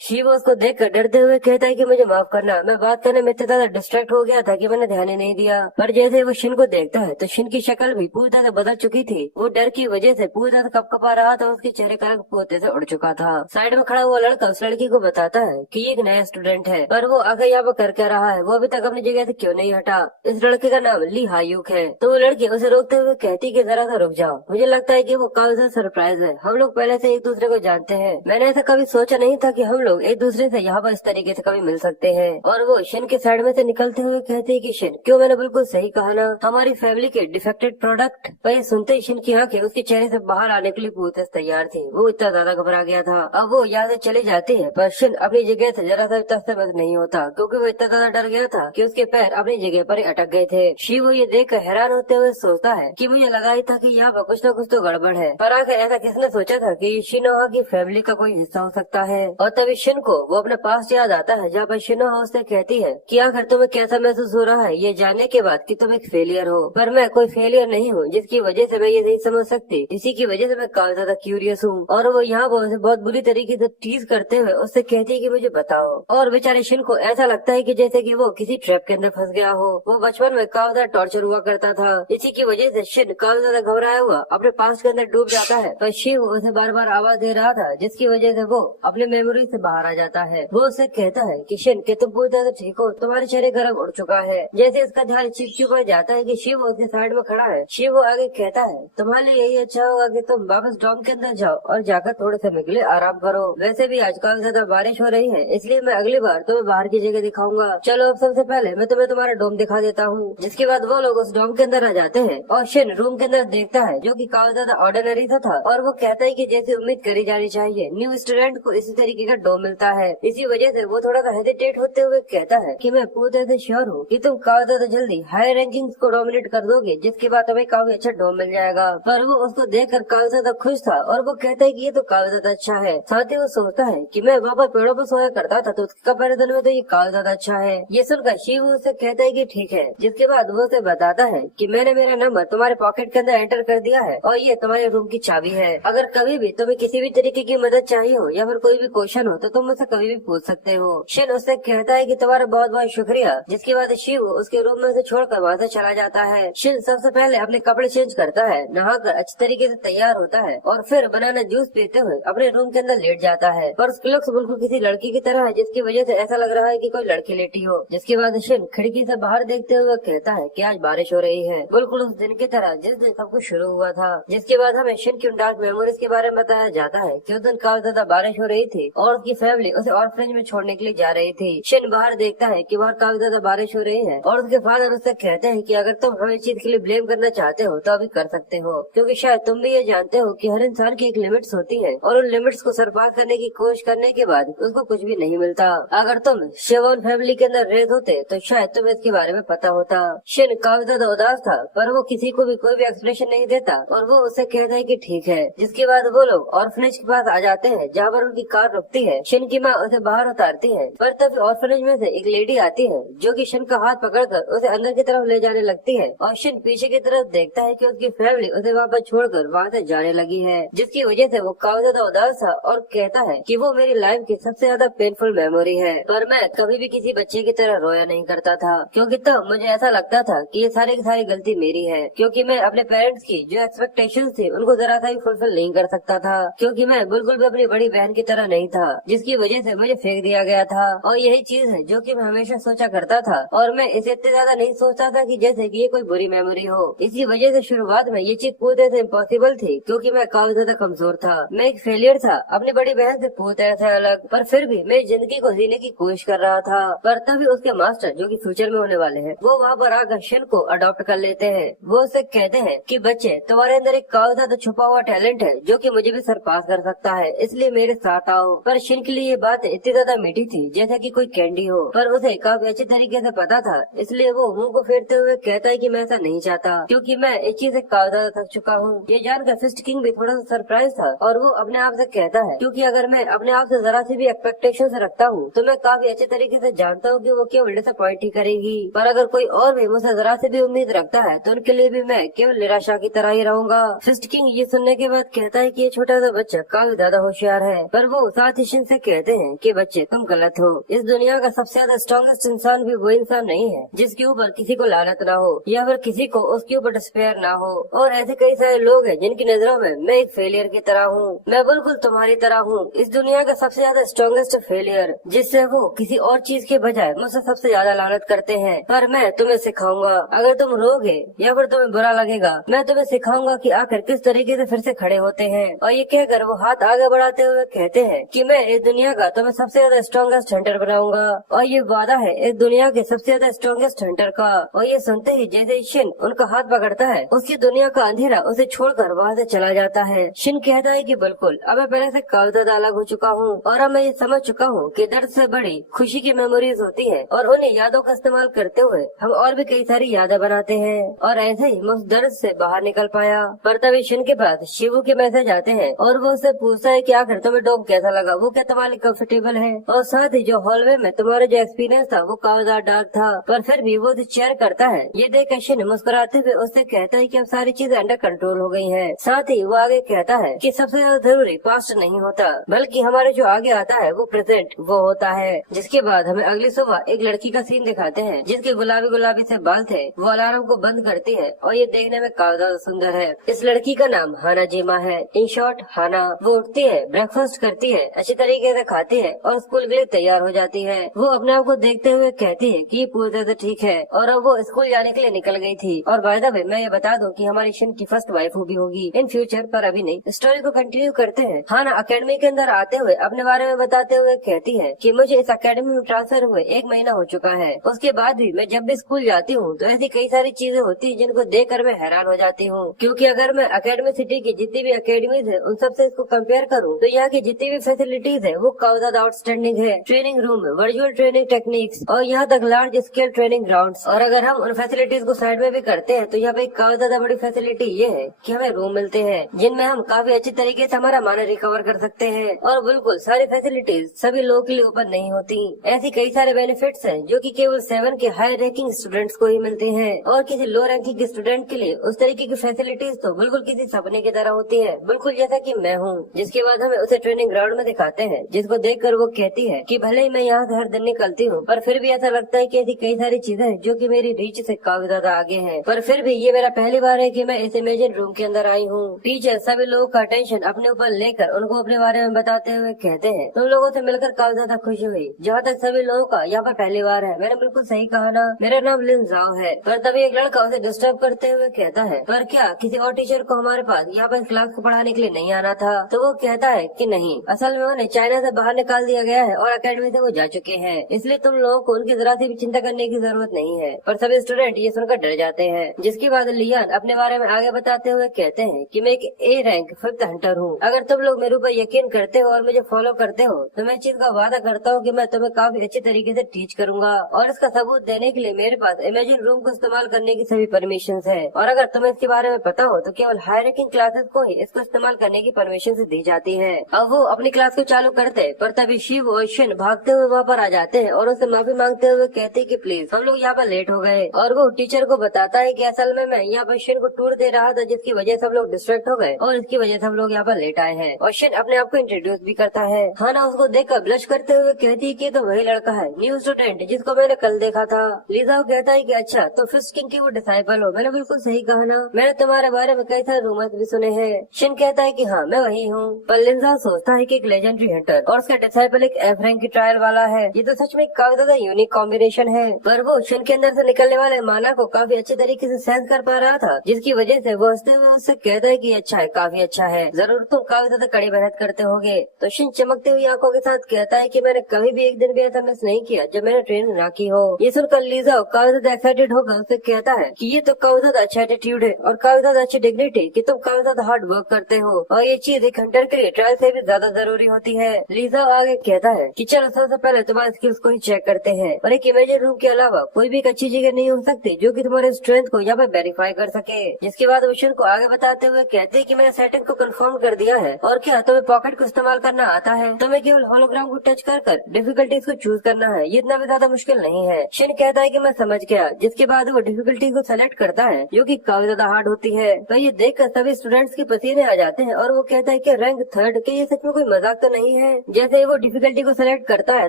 शिव उसको देखकर डरते हुए कहता है कि मुझे माफ करना, मैं बात करने में इतना ज्यादा डिस्ट्रैक्ट हो गया था कि मैंने ध्यान ही नहीं दिया। पर जैसे वो शिन को देखता है तो शिन की शक्ल भी पूरी तरह बदल चुकी थी। वो डर की वजह से पूरी तरह कपकपा रहा था, उसके चेहरे का रंग पोते से उड़ चुका था। साइड में खड़ा हुआ लड़का उस लड़की को बताता है कि ये एक नया स्टूडेंट है, पर वो आगे यहाँ पर कर क्या रहा है, वो अभी तक अपनी जगह से क्यों नहीं हटा। इस लड़के का नाम ली हायूक है। तो वो लड़की उसे रोकते हुए कहती कि जरा सा रुक जाओ, मुझे लगता है कि वो काफी ज्यादा सरप्राइज है, हम लोग पहले से एक दूसरे को जानते हैं। मैंने ऐसा कभी सोचा नहीं था कि हम लोग एक दूसरे से यहाँ पर इस तरीके से कभी मिल सकते हैं। और वो शिन के साइड में से निकलते हुए कहते हैं कि शिन, क्यों मैंने बिल्कुल सही कहा ना, हमारी फैमिली के डिफेक्टेड प्रोडक्ट। पर ये सुनते ही शिन की आंखें उसके चेहरे से बाहर आने के लिए पूरी तैयार थी। वो इतना ज्यादा घबरा गया था। अब वो यहाँ से चले जाते हैं, पर शिन अपनी जगह से जरा सा तस्तबस नहीं होता, क्योंकि वो इतना ज्यादा डर गया था कि उसके पैर अपनी जगह पर ही अटक गए थे। शिव ये देखकर हैरान होते हुए सोचता है कि मुझे लगा ही था कि यहाँ पर कुछ न कुछ तो गड़बड़ है, पर आखिर ऐसा किसने सोचा था कि शिनोहा की फैमिली का कोई हिस्सा हो सकता है। और तभी शिन को वो अपने पास याद आता है, जहाँ पर शिनोहा उससे कहती है कि आखिर तुम्हें कैसा महसूस हो रहा है ये जानने के बाद कि तुम एक फेलियर हो। पर मैं कोई फेलियर नहीं हूँ जिसकी वजह से मैं ये नहीं समझ सकती, इसी की वजह से मैं काफी ज्यादा क्यूरियस हूँ। और वो यहाँ पर उसे बहुत बुरी तरीके से टीज करते हुए उससे कहती है कि मुझे बताओ। और बेचारे शिन को ऐसा लगता है कि जैसे कि वो किसी ट्रैप के अंदर फंस गया हो। वो बचपन में काफी ज्यादा टॉर्चर हुआ करता था, इसी की वजह से शिन काफी ज्यादा घबराया हुआ अपने पास्ट के अंदर डूब जाता है। पर शिव उसे बार बार आवाज दे रहा था, जिसकी वजह से वो अपने मेमोरी से बाहर आ जाता है। वो उससे कहता है कि शिन, कि तुम पूरी तरह से ठीक हो, तुम्हारे चेहरे का रंग उड़ चुका है। जैसे उसका ध्यान शिव के ऊपर जाता है कि शिव उसके साइड में खड़ा है। शिव आगे कहता है, तुम्हारे लिए यही अच्छा होगा कि तुम वापस डॉम के अंदर जाओ और जाकर थोड़े समय के लिए आराम करो। वैसे भी आज काफी ज्यादा बारिश हो रही है, इसलिए मैं अगली बार तुम्हें बाहर की जगह दिखाऊंगा। चलो अब सबसे पहले मैं तुम्हें तुम्हारा डोम दिखा देता हूँ। जिसके बाद वो लोग उस डोम के अंदर आ जाते हैं और शिन रूम के अंदर देखता है, जो कि काफी ज्यादा ऑर्डिनरी था। और वो कहता है कि जैसे उम्मीद करी जानी चाहिए, न्यू स्टूडेंट को इसी तरीके का डोम मिलता है। इसी वजह से वो थोड़ा सा हेजिटेट होते हुए कहता है कि मैं पूरी तरह से श्योर हूँ कि तुम काफी ज्यादा जल्दी हाई रैंकिंग्स को डोमिनेट कर दोगे, जिसके बाद तुम्हें काफी अच्छा डोम मिल जाएगा। पर वो उसको देखकर काफी ज्यादा खुश था और वो कहता है कि ये तो काफी ज्यादा अच्छा है। साथ ही वो सोचता है कि मैं वहाँ पर पेड़ों पर सोया करता था, तो उसके कंपैरिजन में तो ये काफी ज्यादा अच्छा है। ये सुनकर शिव उससे कहता है कि ठीक है। जिसके बाद वो उसे बताता है कि मैंने मेरा नंबर तुम्हारे पॉकेट के अंदर एंटर कर दिया है और ये तुम्हारे रूम की चाबी है। अगर कभी भी तुम्हें किसी भी तरीके की मदद चाहिए हो या फिर कोई भी क्वेश्चन हो तो तुम मुझसे कभी भी पूछ सकते हो। शिन उससे कहता है कि तुम्हारा बहुत बहुत शुक्रिया। जिसके बाद शिव उसके रूम में से छोड़कर वहाँ से चला जाता है। शिन सबसे पहले अपने कपड़े चेंज करता है, नहाकर अच्छी तरीके से तैयार होता है और फिर बनाना जूस पीते हुए अपने रूम के अंदर लेट जाता है। पर उसकी लुक्स बिल्कुल किसी लड़की की तरह है, जिसकी वजह से ऐसा लग रहा है कि कोई लड़की लेटी हो। जिसके बाद शिन खिड़की से बाहर देखते हुए कहता है कि आज बारिश हो रही है, बिल्कुल उस दिन की तरह जिस दिन सब कुछ शुरू हुआ था। जिसके बाद हमें शिन की डार्क मेमोरीज के बारे में बताया जाता है कि उस दिन काफी ज्यादा बारिश हो रही थी और उसकी फैमिली उसे ऑर्फनेज में छोड़ने के लिए जा रही थी। शिन बाहर देखता है कि बाहर काफी ज्यादा बारिश हो रही है और उसके फादर उससे कहते हैं कि अगर तुम हमें इस चीज के लिए ब्लेम करना चाहते हो तो अभी कर सकते हो, क्योंकि शायद तुम भी ये जानते हो कि हर इंसान की एक लिमिट्स होती है और उन लिमिट्स को सरपास करने की कोशिश करने के बाद उसको कुछ भी नहीं मिलता। अगर तुम शिवोन फैमिली के अंदर रेज होते तो शायद तुम्हें इसके बारे में पता होता। शिन काफी ज्यादा उदास था, पर वो किसी को भी कोई भी एक्सप्लेनेशन नहीं देता और वो उससे कहता है कि ठीक है। जिसके बाद वो लोग ऑर्फनेज के पास आ जाते हैं, जहाँ पर उनकी कार रुकती है। शिन की माँ उसे बाहर उतारती है, पर तभी ऑर्फनेज में से एक लेडी आती है, जो कि शिन का हाथ पकड़कर उसे अंदर की तरफ ले जाने लगती है। और शिन पीछे की तरफ देखता है कि उसकी फैमिली उसे वहाँ पर छोड़कर वहाँ से जाने लगी है, जिसकी वजह से वो काफी ज्यादा उदास था और कहता है कि वो मेरी लाइफ की सबसे ज्यादा पेनफुल मेमोरी है। पर मैं कभी भी किसी बच्चे की तरह रोया नहीं करता था, क्योंकि तब मुझे ऐसा लगता था कि ये सारी की सारी गलती मेरी है, क्योंकि मैं अपने पेरेंट्स की जो एक्सपेक्टेशंस थी उनको जरा सा भी फुलफिल नहीं कर सकता था, क्योंकि मैं बिल्कुल भी अपनी बड़ी बहन की तरह नहीं था, जिसकी वजह से मुझे फेंक दिया गया था। और यही चीज है जो कि मैं हमेशा सोचा करता था और मैं इसे इतने ज्यादा नहीं सोचता था कि जैसे कि ये कोई बुरी मेमोरी हो। इसी वजह से शुरुआत में ये चीज पूरी तरह से इम्पॉसिबल थी, क्योंकि मैं काफी ज्यादा कमजोर था। मैं एक फेलियर था, अपनी बड़ी बहन से पूरी तरह से अलग, पर फिर भी मैं जिंदगी को जीने की कोशिश कर रहा था। पर तभी उसके मास्टर, जो कि फ्यूचर में होने वाले हैं, वो वहाँ पर आकर शिन को अडॉप्ट कर लेते हैं। वो उसे कहते हैं कि बच्चे, तुम्हारे अंदर एक काफी ज्यादा छुपा हुआ टैलेंट है जो कि मुझे भी सरपास कर सकता है, इसलिए मेरे साथ आओ। पर शिन शिन के लिए ये बात इतनी ज्यादा मीठी थी जैसा कि कोई कैंडी हो, पर उसे काफी अच्छे तरीके से पता था, इसलिए वो मुंह को फेरते हुए कहता है कि मैं ऐसा नहीं चाहता क्योंकि मैं इस चीज से काफी ज्यादा थक चुका हूँ। ये जानकर फिस्ट किंग भी थोड़ा सा सरप्राइज था और वो अपने आप से कहता है क्योंकि अगर मैं अपने आप से जरा सी भी एक्सपेक्टेशन रखता हूँ तो मैं काफी अच्छे तरीके से जानता हूँ कि वो केवल डिसअपॉइंट ही करेगी, पर अगर कोई और भी मुझसे जरा सी भी उम्मीद रखता है तो उनके लिए भी मैं केवल निराशा की तरह ही रहूंगा। फिस्ट किंग ये सुनने के बाद कहता है कि ये छोटा सा बच्चा काफी ज्यादा होशियार है, पर वो साथ ही शिन से कहते हैं कि बच्चे तुम गलत हो। इस दुनिया का सबसे ज्यादा स्ट्रॉन्गेस्ट इंसान भी वो इंसान नहीं है जिसके ऊपर किसी को लानत ना हो या फिर किसी को उसके ऊपर डिस्पेयर ना हो, और ऐसे कई सारे लोग हैं जिनकी नजरों में मैं एक फेलियर की तरह हूँ। मैं बिल्कुल तुम्हारी तरह हूँ, इस दुनिया का सबसे ज्यादा स्ट्रॉन्गेस्ट फेलियर, जिससे वो किसी और चीज के बजाय मुझसे सबसे ज्यादा लानत करते हैं। पर मैं तुम्हें सिखाऊंगा, अगर तुम रोगे या फिर तुम्हें बुरा लगेगा, मैं तुम्हें सिखाऊंगा कि आखिर किस तरीके से फिर से खड़े होते हैं। और ये कहकर वो हाथ आगे बढ़ाते हुए कहते हैं कि मैं इस दुनिया का तुम्हें सबसे ज्यादा स्ट्रॉन्गेस्ट हंटर बनाऊंगा, और ये वादा है इस दुनिया के सबसे ज्यादा स्ट्रॉन्गेस्ट हंटर का। और ये सुनते ही जैसे शिन उनका हाथ पकड़ता है, उसकी दुनिया का अंधेरा उसे छोड़कर वहाँ से चला जाता है। शिन कहता है कि बिल्कुल, अब मैं पहले से काफी ज्यादा अलग हो चुका हूँ और अब मैं ये समझ चुका हूँ कि दर्द से बड़ी खुशी की मेमोरीज होती है, और उन्हें यादों का इस्तेमाल करते हुए हम और भी कई सारी यादें बनाते हैं। और ऐसे ही मैं उस दर्द से बाहर निकल पाया। पर तभी शिन के पास शिवू के मैसेज आते हैं और वो उससे पूछता है कि आखिर तुम्हें डॉग कैसा लगा, वो क्या तुम्हारे कंफर्टेबल है, और साथ ही जो हॉलवे में तुम्हारा जो एक्सपीरियंस था वो काफी ज्यादा डार्क था, पर फिर भी वो शेयर करता है। ये देख शिन मुस्कुराते हुए उससे कहता है कि अब सारी चीजें अंडर कंट्रोल हो गई हैं। साथ ही वो आगे कहता है कि सबसे ज्यादा जरूरी पास्ट नहीं होता, बल्कि हमारे जो आगे आता है वो प्रेजेंट वो होता है। जिसके बाद हमें अगली सुबह एक लड़की का सीन दिखाते हैं जिसके गुलाबी गुलाबी से बाल थे। वो अलार्म को बंद करती है और ये देखने में काफी ज्यादा सुंदर है। इस लड़की का नाम हाना जिमा है, इन शॉर्ट हाना। वो उठती है, ब्रेकफास्ट करती है, अच्छी तरीके से खाती है और स्कूल के लिए तैयार हो जाती है। वो अपने आप को देखते हुए कहती है कि पूरी तरह से ठीक है, और अब वो स्कूल जाने के लिए निकल गई थी। और बाय द वे मैं ये बता दूं कि हमारी शिन की फर्स्ट वाइफ भी होगी इन फ्यूचर, पर अभी नहीं। स्टोरी को कंटिन्यू करते हैं। हाना अकेडमी के अंदर आते हुए अपने बारे में बताते हुए कहती है कि मुझे इस अकेडमी में ट्रांसफर हुए 1 महीना हो चुका है। उसके बाद भी मैं जब भी स्कूल जाती हूँ तो ऐसी कई सारी चीजें होती है जिनको देखकर मैं हैरान हो जाती हूँ, क्योंकि अगर मैं अकेडमी सिटी की जितनी भी अकेडमीज है उन सबसे इसको कंपेयर करूँ तो यहाँ की जितनी भी फैसिलिटीज है वो काफी ज्यादा आउटस्टैंडिंग है। Training room, virtual training techniques और यहाँ तक लार्ज स्केल ट्रेनिंग ग्राउंड्स। और अगर हम उन फैसिलिटीज को साइड में भी करते हैं तो यहाँ पे काफी ज्यादा बड़ी फैसिलिटी ये है कि हमें रूम मिलते हैं जिनमें हम काफी अच्छी तरीके से हमारा माना रिकवर कर सकते हैं। और बिल्कुल सारी फैसिलिटीज सभी लोगों के लिए ओपन नहीं होती। ऐसी कई सारे बेनिफिट्स हैं जो कि केवल 7 के हाई रैंकिंग स्टूडेंट्स को ही मिलते हैं, और किसी लो रैंकिंग के स्टूडेंट के लिए उस तरीके की फैसिलिटीज तो बिल्कुल किसी सपने की तरह होती है, बिल्कुल जैसा कि मैं हूँ। जिसके बाद हमें उसे ट्रेनिंग ग्राउंड में दिखाते हैं, जिसको देखकर वो कहती है कि भले ही मैं यहाँ से हर दिन निकलती हूँ पर फिर भी ऐसा लगता है कि ऐसी कई सारी चीजें हैं जो कि मेरी रीच से काफी ज्यादा आगे हैं। पर फिर भी ये मेरा पहली बार है कि मैं इस इमेजिन रूम के अंदर आई हूँ। टीचर सभी लोगों का अटेंशन अपने ऊपर लेकर उनको अपने बारे में बताते हुए कहते हैं तुम लोगों से मिलकर काफी ज्यादा खुशी हुई, जहाँ तक सभी लोगों का यहाँ पर पहली बार है। मैंने बिल्कुल सही कहा ना, मेरा नाम लिन जाओ है। पर तभी एक लड़का उसे डिस्टर्ब करते हुए कहता है पर क्या किसी और टीचर को हमारे पास यहाँ पर क्लास को पढ़ाने के लिए नहीं आना था? तो वो कहता है कि नहीं, असल में उन्हें चाइना से बाहर निकाल दिया गया है और अकेडमी से वो जा चुके हैं, इसलिए तुम लोगों को उनकी जरा सी भी चिंता करने की जरूरत नहीं है। पर सभी स्टूडेंट ये सुनकर डर जाते हैं। जिसके बाद लियान अपने बारे में आगे बताते हुए कहते हैं कि मैं एक A रैंक 5th हंटर हूँ। अगर तुम लोग मेरे ऊपर यकीन करते हो और मुझे फॉलो करते हो तो मैं इस चीज का वादा करता हूँ कि मैं तुम्हें काफी अच्छे तरीके से टीच करूंगा, और इसका सबूत देने के लिए मेरे पास इमेजिन रूम को इस्तेमाल करने की सभी परमिशन है। और अगर तुम्हें इसके बारे में पता हो तो केवल हाई रैंकिंग क्लासेस को ही इसको इस्तेमाल करने की परमिशन दी जाती है। अब वो अपनी क्लास को चालू करते पर तभी शिव और शिन भागते हुए वहाँ पर आ जाते हैं और उससे माफी मांगते हुए कहते हैं कि प्लीज हम लोग यहाँ पर लेट हो गए। और वो टीचर को बताता है कि असल में मैं यहाँ पर शिन को टूर दे रहा था, जिसकी वजह से हम लोग डिस्ट्रैक्ट हो गए और इसकी वजह से हम लोग यहाँ पर लेट आए हैं। और शिन अपने आप को इंट्रोड्यूस भी करता है। हाना उसको देखकर ब्लश करते हुए कहती है कि तो वही लड़का है, न्यू स्टूडेंट जिसको मैंने कल देखा था। लीजा कहता है कि अच्छा तो फिस्ट किंग के वो डिसाइपल हो। मैंने बिल्कुल सही कहा ना, मैंने तुम्हारे बारे में कई सारे रूमर्स भी सुने हैं। शिन कहता है कि हाँ मैं वही हूँ। पर लिंजा सोचता है कि एक लेजेंडरी हंटर और उसका डिसाइपल एक एफ रैंक की ट्रायल वाला है। ये तो सच में काफी ज्यादा यूनिक कॉम्बिनेशन है। पर वो शिन के अंदर से निकलने वाले माना को काफी अच्छे तरीके से सेंस कर पा रहा था, जिसकी वजह से वो हंसते हुए उससे कहता है कि अच्छा है, काफी अच्छा है, जरूर तुम काफी ज्यादा कड़ी मेहनत करते होगे। तो शिन चमकते हुई आंखों के साथ कहता है कि मैंने कभी भी एक दिन भी ऐसा मिस नहीं किया जब मैंने ट्रेनिंग ना की हो। ये सुनकर लीजा काफी ज्यादा एक्साइटेड होकर उससे कहता है कि ये तो काफी ज्यादा अच्छा एटीट्यूड है और काफी ज्यादा अच्छी डिग्निटी कि तुम काफी ज्यादा हार्ड वर्क करते हो, और ये चीज एक हंटर के लिए ट्रायल से भी ज्यादा जरूरी होती है। है। लीजा आगे कहता है कि चलो सबसे पहले तुम्हारे स्किल्स को ही चेक करते हैं, और एक इमेजिन रूम के अलावा कोई भी एक अच्छी जगह नहीं हो सकती जो कि तुम्हारे स्ट्रेंथ को यहाँ पे वेरीफाई कर सके। जिसके बाद ओशन को आगे बताते हुए कहते हैं कि मैंने सेटिंग को कंफर्म कर दिया है, और क्या तुम्हें पॉकेट को इस्तेमाल करना आता है? तुम्हें केवल होलोग्राम को टच कर डिफिकल्टीज को चूज करना है, ये इतना भी ज्यादा मुश्किल नहीं है। शिन कहता है कि मैं समझ गया। जिसके बाद वो डिफिकल्टी को सेलेक्ट करता है जो कि काफी ज्यादा हार्ड होती है। तो ये देखकर सभी स्टूडेंट्स के पसीने आ जाते हैं, और वो कहता है कि रैंक 3 के ये सच में कोई मजाक तो नहीं है। जैसे ही वो डिफिकल्टी को सेलेक्ट करता है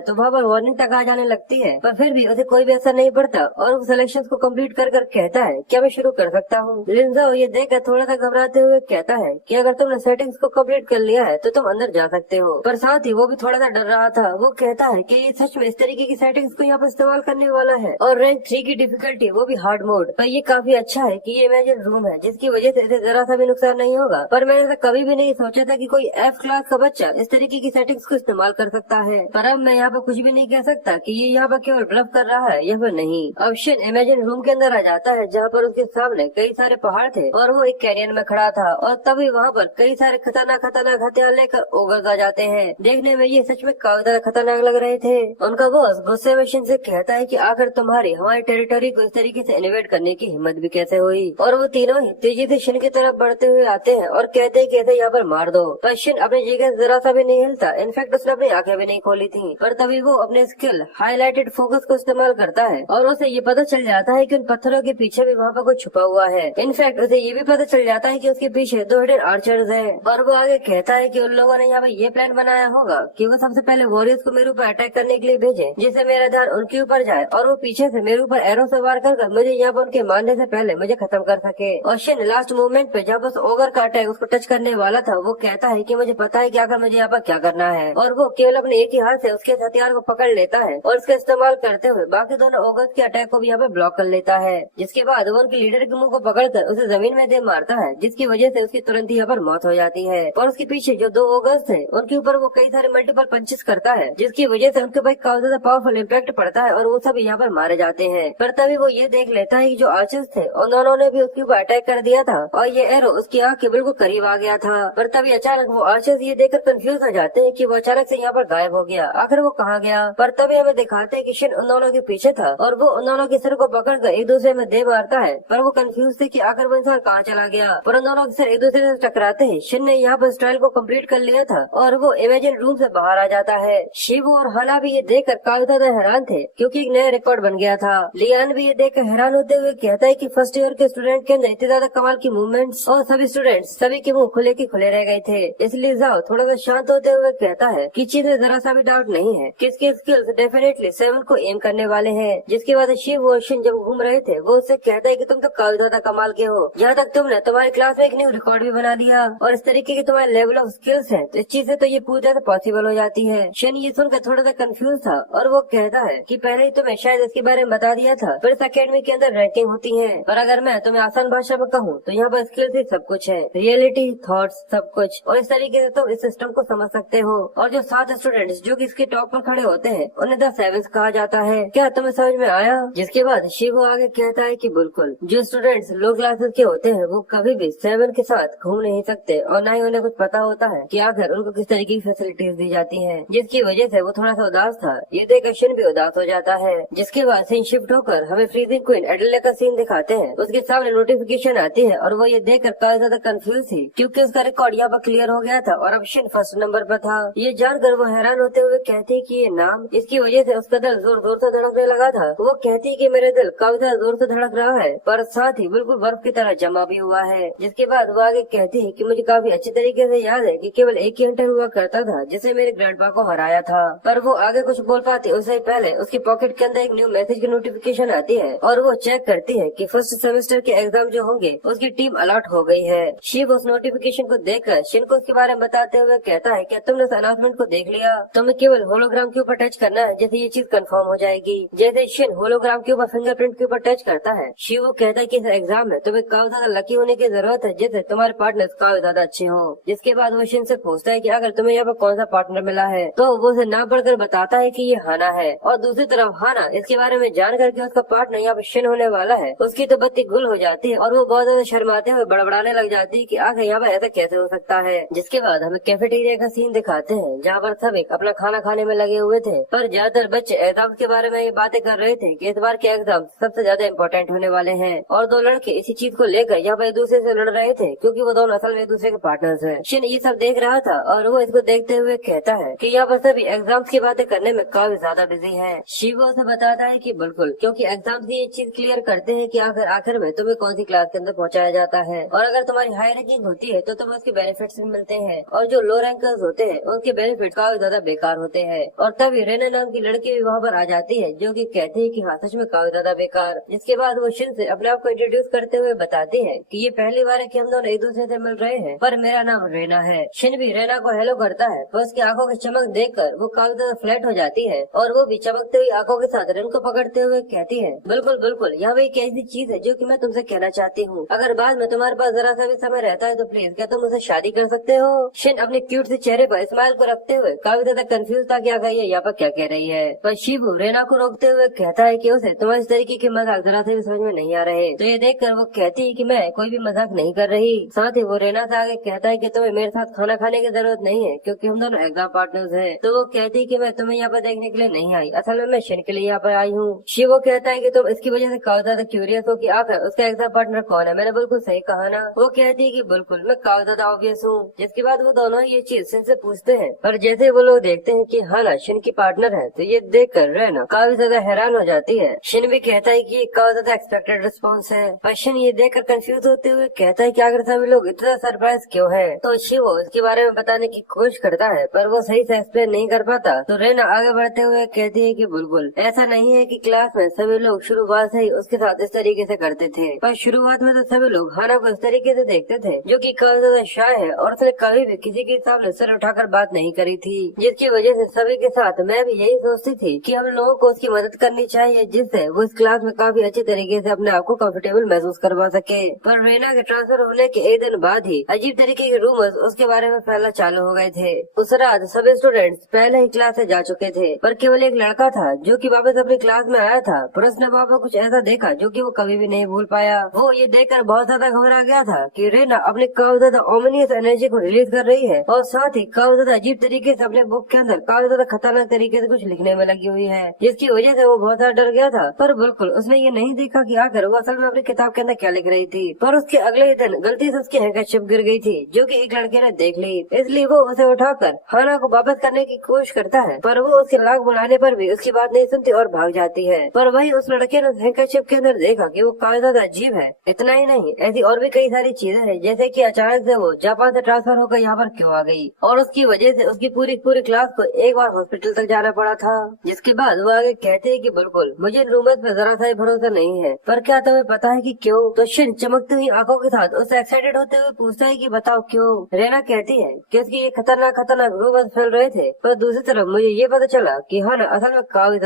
तो वहाँ पर वार्निंग तक आ जाने लगती है, पर फिर भी उसे कोई भी असर नहीं पड़ता, और वो सिलेक्शन को कम्प्लीट कर कहता है क्या मैं शुरू कर सकता हूँ? लिंजाओ ये देखकर थोड़ा सा घबराते हुए कहता है कि अगर तुमने सेटिंग्स को कम्प्लीट कर लिया है तो तुम अंदर जा सकते हो, पर साथ ही वो भी थोड़ा सा डर रहा था। वो कहता है कि ये सच में इस तरीके की सेटिंग्स को यहाँ पर इस्तेमाल करने वाला है, और रैंक 3 की डिफिकल्टी वो भी हार्ड मोड। पर ये काफी अच्छा है कि ये इमेजिन रूम है जिसकी वजह से इसे जरा सा भी नुकसान नहीं होगा, पर मैंने ऐसा कभी भी नहीं सोचा था कि कोई F क्लास का बच्चा इस तरीके की सेटिंग्स को इस्तेमाल कर सकता है। पर अब मैं यहाँ पर कुछ भी नहीं कह सकता कि ये यहाँ पर केवल ब्लफ कर रहा है या फिर नहीं। अब शिन इमेजिन रूम के अंदर आ जाता है जहाँ पर उसके सामने कई सारे पहाड़ थे, और वो एक कैनियन में खड़ा था, और तभी वहाँ पर कई सारे खतरनाक हथियार लेकर ओगर्स आ जाते हैं। देखने में ये सच में काफी ज्यादा खतरनाक लग रहे थे। उनका बॉस गुस्से में शिन से कहता है कि आखिर तुम्हारी हमारी टेरिटरी को इस तरीके से इन्वेड करने की हिम्मत भी कैसे हुई? और वो तीनों ही तेजी से शिन की तरफ बढ़ते हुए आते हैं और कहते हैं कि इसे यहाँ पर मार दो। पर शिन अपनी जगह जरा सा भी नहीं हिलता, इनफैक्ट उसने अपनी आंखें भी नहीं खोली थी। पर तभी वो अपने स्किल हाईलाइटेड फोकस को इस्तेमाल करता है, और उसे ये पता चल जाता है कि उन पत्थरों के पीछे भी वहाँ पर कुछ छुपा हुआ है। इनफैक्ट उसे ये भी पता चल जाता है कि उसके पीछे 2 हिडन आर्चर्स हैं। और वो आगे कहता है कि उन लोगों ने यहाँ पर ये प्लान बनाया होगा कि वो सबसे पहले वॉरियर्स को मेरे ऊपर अटैक करने के लिए भेजे, जिससे मेरा ध्यान उनके ऊपर जाए, और वो पीछे से मेरे ऊपर एरो से वार कर मुझे यहाँ पर उनके मारने से पहले मुझे खत्म कर सके। और शिन लास्ट मोमेंट पे जब उस ओगर का अटैक उसको टच करने वाला था, वो कहता है कि मुझे पता है कि आखिर मुझे यहाँ पर क्या करना है, और वो केवल अपने एक ही हाथ से उसके हथियार को पकड़ लेता है और उसका इस्तेमाल करते हुए बाकी दोनों ओगर्स के अटैक को भी यहाँ पे ब्लॉक कर लेता है। जिसके बाद वो उनके लीडर के मुंह को पकड़कर उसे जमीन में दे मारता है, जिसकी वजह से उसकी तुरंत ही यहाँ पर मौत हो जाती है। और उसके पीछे जो 2 ओगर्स थे उनके ऊपर वो कई सारे मल्टीपल पंचेस करता है, जिसकी वजह से उनके ऊपर काफी ज्यादा पावरफुल इम्पैक्ट पड़ता है, और वो सब यहाँ पर मारे जाते हैं। पर तभी वो ये देख लेता है कि जो आर्चर्स थे उन्होंने भी उसके ऊपर अटैक कर दिया था, और ये एरो उसकी आँख के बिल्कुल करीब आ गया था। पर तभी अचानक वो आर्चर्स ये देखकर कंफ्यूज हो जाते हैं कि वो अचानक से यहाँ पर गायब हो गया, आखिर वो कहाँ गया? पर तभी हमें दिखाते हैं कि शिन उन दोनों के पीछे था, और वो उन दोनों के सिर को पकड़कर एक दूसरे में दे मारता है। पर वो कंफ्यूज थे कि आखिर वो इंसान कहाँ चला गया। पर उन दोनों के सिर एक दूसरे से टकराते हैं। शिन ने यहाँ पर स्टाइल को कम्प्लीट कर लिया था, और वो इमेजिन रूम से बाहर आ जाता है। शिवो और हला भी ये देखकर काफी ज्यादा हैरान थे, क्योंकि एक नया रिकॉर्ड बन गया था। लियान भी ये देखकर हैरान होते हुए कहता है कि फर्स्ट ईयर के स्टूडेंट के अंदर इतने ज्यादा कमाल की मूवमेंट्स, और सभी के मुंह खुले के खुले रह गए थे। इसलिए जाओ थोड़ा सा शांत होते हुए कहता है कि चीज में जरा सा भी डाउट नहीं है, किसके स्किल्स डेफिनेटली 7 को एम करने वाले हैं। जिसके बाद शिव और शिन जब घूम रहे थे, वो उससे कहता है कि तुम तो काफी ज्यादा कमाल के हो, यहाँ तक तुमने तुम्हारी क्लास में एक न्यू रिकॉर्ड भी बना दिया, और इस तरीके के तुम्हारे लेवल ऑफ स्किल्स है, तो इस चीज से तो ये पूरी तरह पॉसिबल हो जाती है। शिन ये सुनकर थोड़ा सा कंफ्यूज था, और वो कहता है कि पहले ही तुम्हें शायद इसके बारे में बता दिया था, पर इस अकेडमी के अंदर रैंकिंग होती है। पर अगर मैं तुम्हें आसान भाषा में कहूँ तो यहाँ पर स्किल्स ही सब कुछ है, रियलिटी, थॉट्स, सब कुछ, और इस तरीके से तुम इस सिस्टम को समझ सकते हो। और जो 7 स्टूडेंट्स जो कि इसके टॉप पर खड़े होते हैं उन्हें द सेवेंस कहा जाता है। क्या तुम्हें समझ में आया? जिसके बाद शिवो आगे कहता है कि बिल्कुल, जो स्टूडेंट्स लो क्लासेस के होते हैं वो कभी भी 7 के साथ घूम नहीं सकते, और न ही उन्हें कुछ पता होता है कि आखिर उनको किस तरीके की फैसिलिटीज दी जाती है। जिसकी वजह से वो थोड़ा सा उदास था। ये देखकर शिन भी उदास हो जाता है। जिसके बाद सीन शिफ्ट होकर हमें फ्रीजिंग क्वीन एडेले का सीन दिखाते हैं। उसके सामने नोटिफिकेशन आती है, और वो ये देखकर काफी ज्यादा कंफ्यूज थी, क्योंकि उसका रिकॉर्ड यहाँ पर क्लियर हो गया था और अब शिन फर्स्ट नंबर पर था। ये जानकर वो हैरान होते हुए कहती है कि ये नाम, इसकी वजह से उसका दिल जोर जोर से धड़कने लगा था। वो कहती है कि मेरे दिल काफी ज्यादा जोर से धड़क रहा है, पर साथ ही बिल्कुल बर्फ की तरह जमा भी हुआ है। जिसके बाद वो आगे कहती है कि मुझे काफी अच्छे तरीके से याद है कि केवल एक ही हंटर हुआ करता था जिसे मेरे ग्रैंडपा को हराया था। पर वो आगे कुछ बोल पाती उससे पहले उसकी पॉकेट के अंदर एक न्यू मैसेज की नोटिफिकेशन आती है, और वो चेक करती है कि फर्स्ट सेमेस्टर के एग्जाम जो होंगे उसकी टीम अलॉट हो गई है। शिव उस नोटिफिकेशन को देखकर शिन को उसके बारे में बताते हुए कहता है, क्या तुमने उस अनाउंसमेंट को देख लिया? तुम्हें केवल होलोग्राम के ऊपर टच करना है, जैसे ये चीज कंफर्म हो जाएगी। जैसे शिन होलोग्राम के ऊपर फिंगरप्रिंट के ऊपर टच करता है, शिव कहता है कि इस एग्जाम में तुम्हें काफी ज्यादा लकी होने की जरूरत है, जैसे तुम्हारे पार्टनर काफी ज्यादा अच्छे हो। जिसके बाद वो शिन से पूछता है कि अगर तुम्हें यहाँ पर कौन सा पार्टनर मिला है, तो वो उसे ना पढ़कर बताता है कि ये हाना है। और दूसरी तरफ हाना इसके बारे में जान करके उसका पार्टनर यहाँ पर शिन होने वाला है, उसकी तो बत्ती गुल हो जाती है, और वो बहुत ज्यादा शर्माते हुए बड़बड़ाने लग जाती है कि आखिर यहाँ पर ऐसा कैसे हो सकता है। जिसके बाद हमें कैफेटेरिया का सीन दिखा दिखाते हैं जहाँ पर सभी अपना खाना खाने में लगे हुए थे, पर ज्यादातर बच्चे एग्जाम के बारे में ये बातें कर रहे थे कि इस बार के एग्जाम सबसे ज्यादा इम्पोर्टेंट होने वाले हैं। और दो लड़के इसी चीज को लेकर यहाँ पर एक दूसरे से लड़ रहे थे, क्योंकि वो दोनों असल में एक दूसरे के पार्टनर्स हैं। शिन ये सब देख रहा था और वो इसको देखते हुए कहता है कि यहाँ पर सभी एग्जाम्स की बातें करने में काफी ज्यादा बिजी है। शिवो उसे बताता है कि बिल्कुल, क्योंकि एग्जाम्स ये चीज क्लियर करते हैं कि आखिर में तुम्हें कौन सी क्लास के अंदर पहुंचाया जाता है, और अगर तुम्हारी हाई रैंकिंग होती है तो तुम्हें उसके बेनिफिट्स भी मिलते हैं, और जो लो रैंकर्स होते हैं उनके बेनिफिट काफी ज्यादा बेकार होते हैं। और तभी रेना नाम की लड़की भी वहाँ पर आ जाती है, जो कि कहती है कि हाँ सच में काफी ज्यादा बेकार। जिसके बाद वो शिन से अपने आप को इंट्रोड्यूस करते हुए बताती है कि ये पहली बार है कि हम दोनों एक दूसरे से मिल रहे हैं, पर मेरा नाम रेना है। शिन भी रेना को हेलो करता है, पर उसकी आंखों की चमक देखकर वो काफी ज्यादा फ्लैट हो जाती है, और वो भी चमकते हुई आंखों के साथ रेन को पकड़ते हुए कहती है, बिल्कुल बिल्कुल, यह वही एक ऐसी चीज है जो कि मैं तुमसे कहना चाहती हूँ। अगर बाद में तुम्हारे पास जरा सा भी समय रहता है तो प्लीज क्या तुम मुझसे शादी कर सकते हो। शिन अपने क्यूट से चेहरे पर स्माइल को रखते हुए काफी ज्यादा कंफ्यूज था कि आखिर ये यहाँ पर क्या कह रही है, पर शिबू रेना को रोकते हुए कहता है कि उसे तुम्हारे इस तरीके के मजाक जरा से भी समझ में नहीं आ रहे। तो ये देखकर वो कहती है कि मैं कोई भी मजाक नहीं कर रही। साथ ही वो रेना से आगे कहता है कि तुम्हें मेरे साथ खाना खाने की जरूरत नहीं है, क्योंकि हम दोनों एग्जाम पार्टनर्स हैं। तो वो कहती है कि मैं तुम्हें यहाँ पर देखने के लिए नहीं आई, असल में मैं शिन के लिए यहाँ पर आई हूँ। शिवो कहता है कि तुम इसकी वजह से काफी ज्यादा क्यूरियस हो कि आखिर उसका एग्जाम पार्टनर कौन है। मैंने बिल्कुल सही कहा ना। वो कहती है कि बिल्कुल, मैं काफी ज्यादा ऑब्वियस हूँ। जिसके बाद वो दोनों ये चीज शिन से पूछते हैं, पर जैसे वो लोग देखते हैं कि हाना शिन की पार्टनर है, तो ये देख कर रहना काफी ज्यादा हैरान हो जाती है। शिन भी कहता है कि काफी ज्यादा एक्सपेक्टेड रिस्पॉन्स है, पर शिन ये देखकर कंफ्यूज होते हुए कहता है कि आखिर सभी लोग इतना सरप्राइज क्यों है। तो शिवो इसके बारे में बताने की कोशिश करता है, पर वो सही से एक्सप्लेन नहीं कर पाता। तो रेना आगे बढ़ते हुए कहती है कि बिल्कुल ऐसा नहीं है कि क्लास में सभी लोग शुरुआत से ही उसके साथ इस तरीके से करते थे, पर शुरुआत में तो सभी लोग हाना को इस तरीके से देखते थे, जो कि काफी ज्यादा शाय है, और उसने कभी भी किसी के सामने सर उठाकर बात नहीं करी थी। जिसकी वजह से सभी के साथ मैं भी यही सोचती थी कि हम लोगों को उसकी मदद करनी चाहिए, जिससे वो इस क्लास में काफी अच्छे तरीके से अपने आप को कंफर्टेबल महसूस करवा सके। पर रेना के ट्रांसफर होने के एक दिन बाद ही अजीब तरीके के रूमर्स उसके बारे में फैलना चालू हो गए थे। उस रात सभी स्टूडेंट्स पहले ही क्लास से जा चुके थे, पर केवल एक लड़का था जो कि वापस अपनी क्लास में आया था, पर उसने वहाँ पर कुछ ऐसा देखा जो कि वो कभी भी नहीं भूल पाया। वो ये देखकर बहुत ज्यादा घबरा गया था कि रेना अपनी काफी ज्यादा ओमिनियस एनर्जी को रिलीज कर रही है, और साथ ही काफी ज्यादा अजीब तरीके से अपने बुक के अंदर काफी ज्यादा खतरनाक तरीके से कुछ लिखने में लगी हुई है, जिसकी वजह से वो बहुत ज्यादा डर गया था। पर बिल्कुल उसने ये नहीं देखा कि आखिर वो असल में अपनी किताब के अंदर क्या लिख रही थी। पर उसके अगले ही दिन गलती से उसकी हैंकरशिप गिर गई थी, जो कि एक लड़के ने देख ली। इसलिए वो उसे उठाकर हाना को वापस करने की कोशिश करता है, पर वो उसके लाख बुलाने पर भी उसकी बात नहीं सुनती और भाग जाती है। पर वही उस लड़के ने हैंकरशिप के अंदर देखा कि वो काफी ज्यादा अजीब है। इतना ही नहीं, ऐसी और भी कई सारी चीजें हैं, जैसे कि अचानक से वो जापान से ट्रांसफर होकर यहाँ पर क्यों आ गई, और उसकी वजह से उसकी पूरी क्लास को एक बार हॉस्पिटल तक जाना पड़ा था। जिसके बाद वो आगे कहते हैं कि बिल्कुल मुझे रूमर्स पे जरा सा भरोसा नहीं है, पर क्या तुम्हें पता है कि क्यों। तो शिन चमकती हुई आंखों के साथ उससे एक्साइटेड होते हुए पूछता है कि बताओ क्यों। रेना कहती है कि उसकी ये खतरनाक रूमर्स फैल रहे थे, पर दूसरी तरफ मुझे ये पता चला कि हाना असल में काफी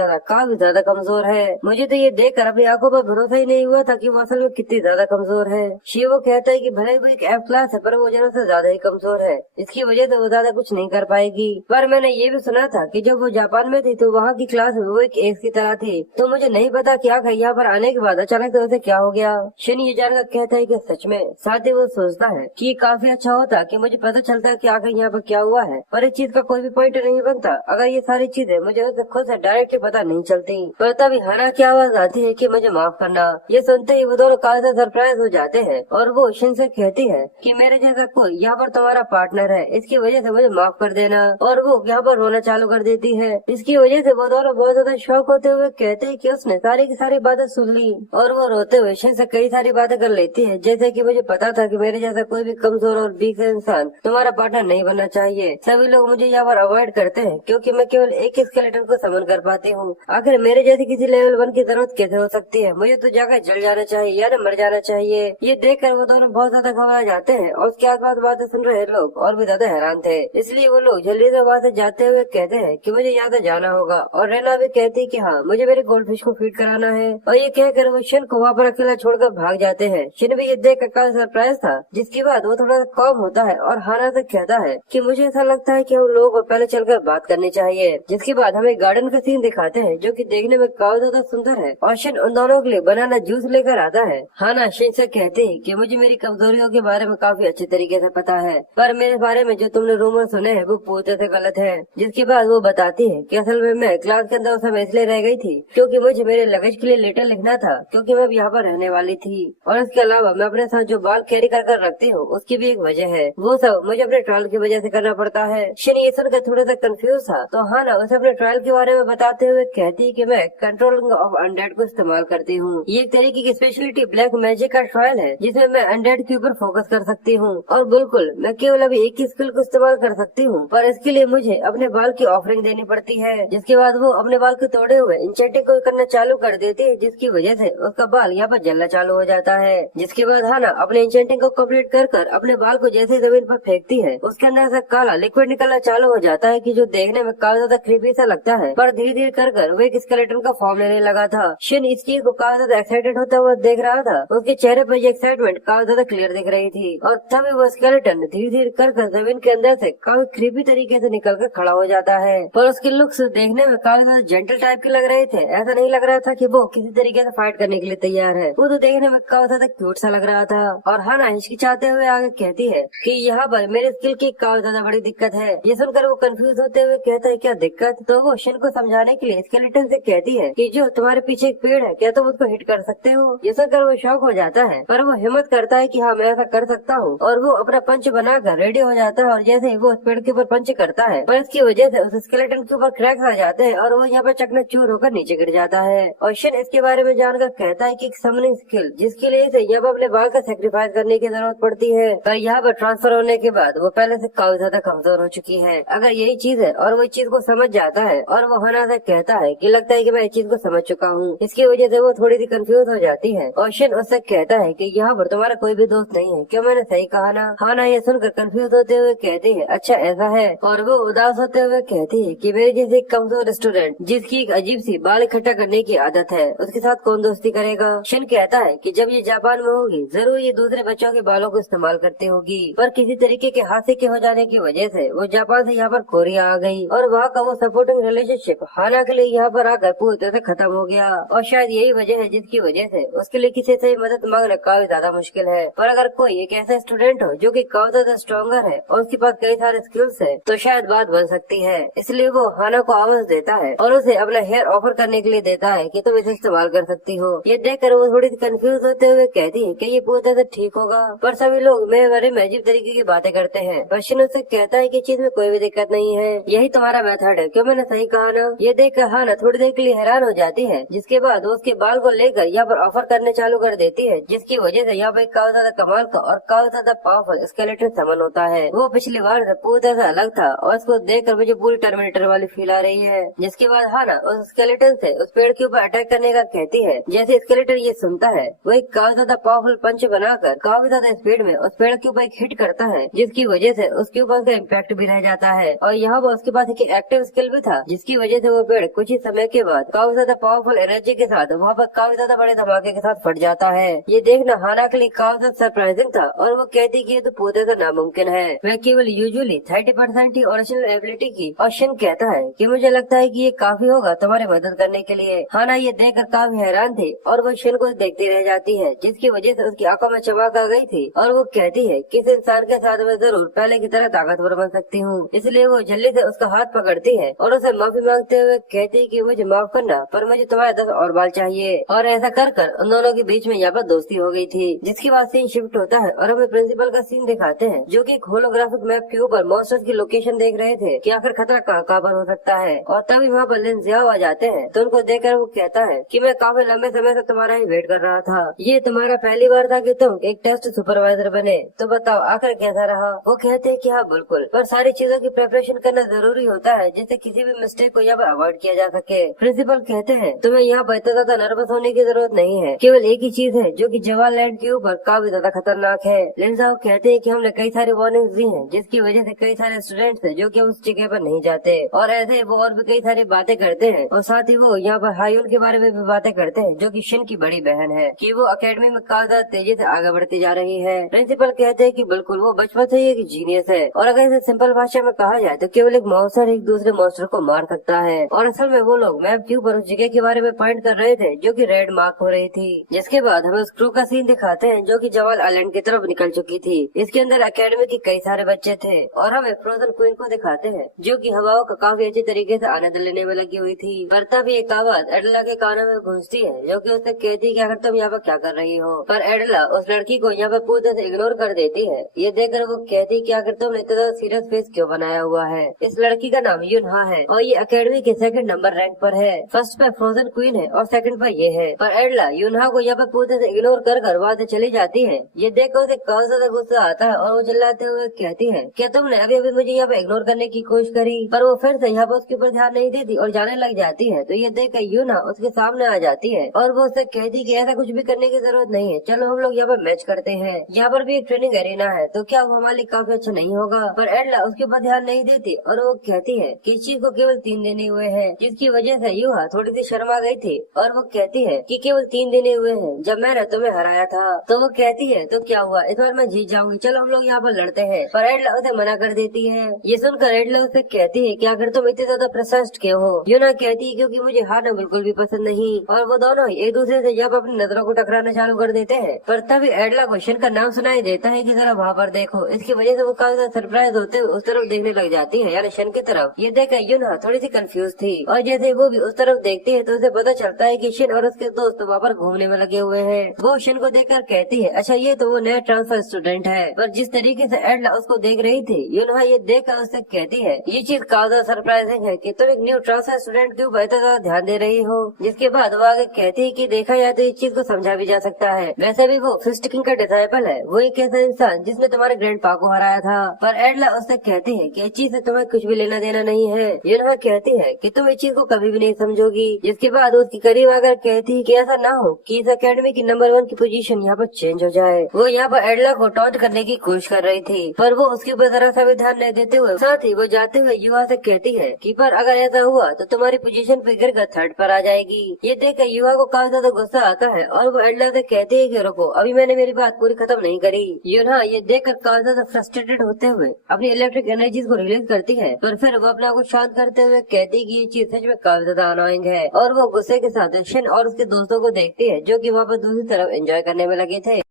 ज्यादा कमजोर है। मुझे तो ये देखकर अपनी आंखों पर भरोसा ही नहीं हुआ था कि वो असल में कितनी ज्यादा कमजोर है। शिवो कहता है कि भले वो एक एफ क्लास है, पर वो जरा से ज्यादा ही कमजोर है, इसकी वजह से वो ज्यादा कुछ नहीं कर पाएगी। पर मैंने ये भी सुना था कि जब वो जापान में थी तो वहाँ की क्लास में वो एक एस की तरह थी, तो मुझे नहीं पता क्या यहाँ पर आने के बाद अचानक से उसे क्या हो गया। शिन ये जानकर कहता है कि सच में। साथ ही वो सोचता है कि काफी अच्छा होता कि मुझे पता चलता कि आखिर यहाँ पर क्या हुआ है, पर इस चीज का कोई भी पॉइंट नहीं बनता अगर ये सारी चीजें मुझे उसे खुद से डायरेक्टली पता नहीं चलती। पर तभी हाना की आवाज आती है कि मुझे माफ करना। ये सुनते ही वो दोनों काफी सरप्राइज हो जाते हैं, और वो शिन से कहती है कि मेरे जैसा कोई यहाँ पर तुम्हारा पार्टनर है, इसकी वजह से मुझे माफ कर देना। और वो यहाँ पर रोना चालू कर देती है। इसकी वजह से वो दोनों बहुत ज्यादा शौक होते हुए कहते हैं कि उसने सारी की सारी बातें सुन ली, और वो रोते हुए शिन से कई सारी बातें कर लेती है, जैसे कि मुझे पता था कि मेरे जैसा कोई भी कमजोर और वीक इंसान तुम्हारा पार्टनर नहीं बनना चाहिए। सभी लोग मुझे यहाँ पर अवॉइड करते हैं क्योंकि मैं केवल एक ही स्केलेटन को समन कर पाती हूँ। आखिर मेरे जैसे किसी लेवल 1 की जरूरत कैसे हो सकती है। मुझे तो जाकर जल जाना चाहिए या मर जाना चाहिए। ये देखकर वो दोनों बहुत ज्यादा घबरा जाते हैं, और उसके आसपास बातें सुन रहे लोग और भी ज्यादा हैरान थे। इसलिए वो लोग जल्दी से वहाँ से जाते हुए कहते हैं कि मुझे यहाँ से जाना होगा, और रेना भी कहती है कि हाँ मुझे मेरे गोल्ड फिश को फीड कराना है। और ये कहकर वो शिन को वहाँ पर अकेला छोड़कर भाग जाते हैं। शिन भी ये देखकर काफी सरप्राइज था, जिसके बाद वो थोड़ा सा कॉम होता है और हाना से कहता है कि मुझे ऐसा लगता है कि हम लोगों को पहले चलकर बात करनी चाहिए। जिसके बाद हमें गार्डन का सीन दिखाते हैं, जो कि देखने में काफी ज्यादा सुंदर है, और शिन उन दोनों के लिए बनाना जूस लेकर आता है। हाना शिन से कहती है कि मुझे मेरी कमजोरियों के बारे में काफी अच्छे तरीके से पता है, पर मेरे बारे में जो तुमने रूमर वो सुने हैं वो पूछते से गलत है। जिसके बाद वो बताती है कि असल में मैं क्लास के अंदर उस समय इसलिए रह गई थी क्योंकि मुझे मेरे लगेज के लिए लेटर लिखना था, क्योंकि मैं यहाँ पर रहने वाली थी। और इसके अलावा मैं अपने साथ जो बाल कैरी कर रखती हूँ उसकी भी एक वजह है, वो सब मुझे अपने ट्रायल की वजह से करना पड़ता है। शन ये सुनकर थोड़ा सा कंफ्यूज था, तो हाँ ना उसे अपने ट्रायल के बारे में बताते हुए कहती कि मैं कंट्रोलिंग ऑफ अनडेड को इस्तेमाल करती हूँ। ये एक तरीके की स्पेशलिटी ब्लैक मैजिक का ट्रायल है जिसमें मैं अनडेड के ऊपर फोकस कर सकती हूँ। और बिल्कुल मैं केवल अभी एक ही स्किल को इस्तेमाल कर सकती हूँ, पर इसके लिए मुझे अपने बाल की ऑफरिंग देनी पड़ती है। जिसके बाद वो अपने बाल को तोड़े हुए इंचेंटिंग को करना चालू कर देती है, जिसकी वजह से उसका बाल यहाँ पर जलना चालू हो जाता है। जिसके बाद हाना अपने इंचेंटिंग को कंप्लीट कर अपने बाल को जैसे जमीन पर फेंकती है, उसके अंदर से काला लिक्विड निकलना चालू हो जाता है कि जो देखने में काफी ज्यादा क्रीपी सा लगता है। पर धीरे धीरे कर वो एक स्केलेटन का फॉर्म लेने लगा था। शिन इस चीज को काफी ज्यादा एक्साइटेड होता हुआ देख रहा था। उसके चेहरे पर ये एक्साइटमेंट काफी ज्यादा क्लियर दिख रही थी। और तभी वो स्केलेटन धीरे धीरे कर जमीन के अंदर से काफी क्रीपी तरीके से निकल कर खड़ा हो जाता है। पर उसके लुक्स देखने में काफी ज्यादा जेंटल टाइप के लग रहे थे। ऐसा नहीं लग रहा था कि वो किसी तरीके से फाइट करने के लिए तैयार है। वो तो देखने में काफी ज्यादा क्यूट सा लग रहा था। और हाना हिचकिचाते हुए आगे कहती है कि यहाँ पर मेरे स्किल की काफी ज्यादा बड़ी दिक्कत है। ये सुनकर वो कंफ्यूज होते हुए कहता है क्या दिक्कत? तो वो शन को समझाने के लिए स्केलेटन से कहती है कि जो तुम्हारे पीछे एक पेड़ है क्या तुम उसको हिट कर सकते हो? ये सुनकर वो शॉक हो जाता है, पर वो हिम्मत करता है कि हाँ मैं ऐसा कर सकता हूँ। और वो अपना पंच बनाकर रेडी हो जाता है। और जैसे ही वो उस पेड़ के ऊपर पंच करता है, पर इसकी वजह से उस स्केलेटन के ऊपर क्रैक्स आ जाते हैं और वो यहाँ पर चकनाचूर होकर नीचे गिर जाता है। और शन इसके बारे में जानकर कहता है कि समनिंग स्किल जिसके लिए इसे यहाँ पर अपने बाल का सेक्रीफाइस करने की जरूरत पड़ती है, पर यहाँ पर ट्रांसफर होने के बाद वो पहले से काफी ज्यादा कमजोर हो चुकी है। अगर यही चीज है और वो इस चीज को समझ जाता है और वो हना से कहता है कि लगता है कि मैं इस चीज को समझ चुका हूँ। इसकी वजह से वो थोड़ी सी कंफ्यूज हो जाती है। और शन उससे कहता है कि यहाँ पर तुम्हारा कोई भी दोस्त नहीं है, क्यों मैंने सही कहा ना? हाना ये सुनकर कंफ्यूज होते हुए कहती है अच्छा ऐसा है। और वो उदास होते हुए कहती है कि मेरे जैसे एक कमजोर स्टूडेंट जिसकी एक अजीब सी बाल इकट्ठा करने की आदत है, उसके साथ कौन दोस्ती करेगा? शन कहता है कि जब ये जापान में होगी जरूर ये दूसरे बच्चों के बालों को इस्तेमाल करती होगी, पर किसी तरीके के हादसे के हो जाने की वजह से वो जापान से यहाँ पर कोरिया आ गई और वहाँ का वो सपोर्टिंग रिलेशनशिप हाना के लिए यहाँ पर आकर पूरी तरह से खत्म हो गया। और शायद यही वजह है जिसकी वजह से उसके लिए किसी से मदद मांगना काफी ज्यादा मुश्किल है। पर अगर कोई एक ऐसा स्टूडेंट हो जो कि काफी ज्यादा स्ट्रॉन्गर है और उसके पास कई सारे स्किल्स है, तो शायद बात बन सकती है। इसलिए वो हाना को आवाज देता है और उसे अपना हेयर ऑफर करने के लिए देता है कि तुम इसे इस्तेमाल कर सकती हो। ये देखकर वो थोड़ी सी कंफ्यूज होते हुए कहती है कि ये पूरी तरह से ठीक होगा, पर सभी लोग मेरे बारे में अजीब तरीके की बातें करते हैं। बशिन उससे कहता है कि चीज में कोई भी दिक्कत नहीं है, यही तुम्हारा मेथड है, क्यों मैंने सही कहा ना? ये देखकर हाना थोड़ी देर के लिए हैरान हो जाती है। जिसके बाद वो उसके बाल को लेकर यहाँ पर ऑफर करने चालू कर देती है, जिसकी वजह से यहाँ पर काफी ज्यादा कमाल का और काफी ज्यादा पावरफुल स्केलेटन समन होता है। वो पिछली बार से पूरी तरह से अलग था और उसको देखकर मुझे पूरी टर्मिनेटर वाली फील आ रही है। जिसके बाद हाना उस स्केलेटन से उस पेड़ के ऊपर अटैक करने का कहती है। जैसे स्केलेटन ये सुनता है वो एक काफी ज्यादा पावरफुल पंच बनाकर काफी ज्यादा स्पीड में उस पेड़ के ऊपर एक हिट करता है, जिसकी वजह से उसके ऊपर का इम्पैक्ट भी रह जाता है। और यहाँ पर उसके पास एक एक्टिव स्किल भी था, जिसकी वजह से वो पेड़ कुछ ही समय के बाद काफी ज्यादा पावरफुल एनर्जी के साथ वहाँ पर काफी ज्यादा बड़े धमाके के साथ फट जाता है। ये देखना हाना के लिए काफी ज्यादा सरप्राइजिंग था और वो कहती कि ये तो पूरे से नामुमकिन है, मैं केवल यूजुअली 30% ही ओरिजिनल एबिलिटी की। और शन कहता है कि मुझे लगता है कि ये काफी होगा तुम्हारी मदद करने के लिए। हाना ये देखकर काफी हैरान थी और वो शन को देखती रह जाती है, जिसकी वजह से उसकी आंखों में चमक आ गई थी। और वो कहती है कि इस इंसान के साथ मैं जरूर पहले की तरह ताकतवर बन सकती हूँ। इसलिए वो जल्दी से उसका हाथ पकड़ती है और उसे माफी मांगते हुए कहती है कि मुझे माफ करना, पर मुझे तुम्हारे 10 और बाल चाहिए। और ऐसा कर उन दोनों के बीच में यहाँ पर दोस्ती हो गई थी। जिसके बाद सीन शिफ्ट होता है और हमें प्रिंसिपल का सीन दिखाते हैं, जो कि होलोग्राफिक मैप के ऊपर मॉन्स्टर्स की लोकेशन देख रहे थे कि आखिर खतरा कहाँ पर हो सकता है। और तभी वहाँ पर लिन जियाओ आ जाते हैं, तो उनको देखकर वो कहता है कि मैं काफी लंबे समय से तुम्हारा ही वेट कर रहा था। ये तुम्हारा पहली बार था कि तुम एक टेस्ट सुपरवाइजर बने, तो बताओ आखिर कैसा रहा? वो कहते हैं कि हाँ बिल्कुल, पर सारी चीजों की प्रिपरेशन करना जरूरी होता है जिससे किसी भी मिस्टेक को यहाँ पर अवॉइड किया जा सके। प्रिंसिपल कहते हैं तुम्हें यहाँ पर इतना ज्यादा नर्वस होने की जरूरत नहीं है, केवल एक ही चीज है जो कि जवाहरलैंड के ऊपर काफी ज्यादा खतरनाक है। लिन जियाओ कहते हैं कि हमने कई सारी वार्निंग्स दी हैं, जिसकी वजह से कई सारे स्टूडेंट्स हैं जो कि उस जगह पर नहीं जाते। और ऐसे वो और भी कई सारी बातें करते हैं। और साथ ही वो यहाँ पर हायुन के बारे में भी बातें करते हैं, जो कि शिन की बड़ी बहन है, कि वो एकेडमी में काफी ज्यादा तेजी से आगे बढ़ती जा रही है। प्रिंसिपल कहते हैं कि बिल्कुल वो बचपन से ही एक जीनियस है, और अगर इसे सिंपल भाषा में कहा जाए तो केवल एक मॉन्स्टर एक दूसरे मॉन्स्टर को मार सकता है। और असल में वो लोग मैप के ऊपर उस जगह के बारे में पॉइंट कर रहे थे जो कि रेड मार्क हो रही थी। जिसके बाद हमें उस क्रू का सीन दिखाते हैं जो कि जवाल आइलैंड की तरफ निकल चुकी थी। इसके अंदर एकेडमी के कई सारे बच्चे थे और हमें फ्रोजन क्वीन को दिखाते हैं जो कि हवाओं का काफी अच्छे तरीके से आनंद लेने में लगी हुई थी। पर तभी एक आवाज एडला के कानों में गूंजती है जो कि उससे कहती है कि आखिर तुम यहाँ पर क्या कर रही हो। पर एडला उस लड़की को यहाँ पर पूरी तरह से इग्नोर कर देती है। ये देखकर वो कहती है कि आखिर तुमने इतना सीरियस फेस क्यों बनाया हुआ है। इस लड़की का नाम युनहा है और ये अकेडमी के सेकंड नंबर रैंक पर है। फर्स्ट पे फ्रोजन क्वीन है और सेकंड पर ये है। पर एडला युनहा को यहाँ पर पूरी तरह से इग्नोर कर वहाँ से चली जाती है। ये देखकर उसे काफी ज्यादा गुस्सा आता है और वो चिल्लाते हुए कहती है क्या तुमने अभी अभी मुझे यहाँ पे इग्नोर करने की कोशिश करी। पर वो फिर से यहाँ पर उसके ऊपर ध्यान नहीं देती और जाने लग जाती है। तो ये देखकर युनहा उसके सामने आ जाती है और वो उससे कहती है कि ऐसा कुछ भी करने की जरूरत नहीं है, चलो हम लोग यहाँ पर मैच करते हैं। यहाँ पर भी एक ट्रेनिंग एरिना है तो क्या वो हमारे लिए काफी अच्छा नहीं होगा। पर एडला उसके ऊपर ध्यान नहीं देती और वो कहती है कि इस चीज को केवल 3 दिन ही हुए हैं, जिसकी वजह से युहा थोड़ी सी शर्मा गई थी और वो कहती है कि केवल 3 दिन ही हुए हैं जब मैंने तुम्हें हराया था। तो वो कहती है तो क्या हुआ, इस बार मैं जीत जाऊंगी, चलो हम लोग यहाँ पर लड़ते हैं। पर एडला उसे मना कर देती है। ये सुनकर एडला उसे कहती है कि आखिर तुम इतने ज्यादा प्रशंसक क्यों हो। युना कहती है क्योंकि मुझे हारना बिल्कुल भी पसंद नहीं। और वो दोनों ही एक दूसरे से यहाँ पर अपनी नजरों को टकराना चालू कर देते हैं। पर तभी एडला को शन का नाम सुनाई देता है कि जरा वहाँ पर देखो। इसकी वजह से वो काफी ज्यादा सरप्राइज होते हुए उस तरफ देखने लग जाती है, यानी शन की तरफ। ये देखकर युना थोड़ी सी कंफ्यूज थी और जैसे वो भी उस तरफ देखती है तो उसे पता चलता है कि शन और उसके दोस्त वहाँ पर घूमने में लगे हुए हैं। वो शन को देखकर कहती है अच्छा ये तो वो नया ट्रांसफर स्टूडेंट है। पर जिस तरीके से एडला उसको देख रही थी युना ये देखकर उससे कहती है ये चीज काफी सरप्राइजिंग है कि तुम एक न्यू ट्रांसफर स्टूडेंट के ऊपर इतना ज्यादा ध्यान दे रही हो। जिसके बाद वो आगे कहती है कि देखा जाए तो इस चीज को समझा भी जा सकता है, वैसे भी वो फिस्ट किंग का डिसाइपल है, वो एक ऐसा इंसान जिसने तुम्हारे ग्रैंडपा को हराया था। पर एडला उससे कहती है कि इस चीज से तुम्हें कुछ भी लेना देना नहीं है। युना कहती है कि तुम इस चीज को कभी भी नहीं समझोगी। जिसके बाद उसकी करीब आकर कहती है कि ऐसा ना हो कि इस अकेडमी की नंबर 1 की पोजीशन यहाँ पर चेंज हो जाए। वो यहाँ पर एडला को टॉन्ट करने की कोशिश कर रही थी पर वो उसके ऊपर जरा सा भी ध्यान नहीं देते हुए साथ ही वो जाते हुए युवा से कहती है कि पर अगर ऐसा हुआ तो तुम्हारी पोजीशन पे गिर कर 3rd पर आ जाएगी। ये देखकर युवा को काफी ज्यादा गुस्सा आता है और वो एडला से कहती है कि रुको अभी मैंने मेरी बात पूरी खत्म नहीं करी। युना ये देखकर काफी ज्यादा फ्रस्ट्रेटेड होते हुए अपनी इलेक्ट्रिक एनर्जीज को रिलीज करती है। पर फिर वो अपने आप को शांत करते हुए कहती है कि ये चीज सच में काफी ज्यादा अनोइंग है और वो गुस्से के साथ शन और उसके दोस्तों को देखती है जो कि वहाँ पर दूसरी तरफ एंजॉय करने में लगे थे।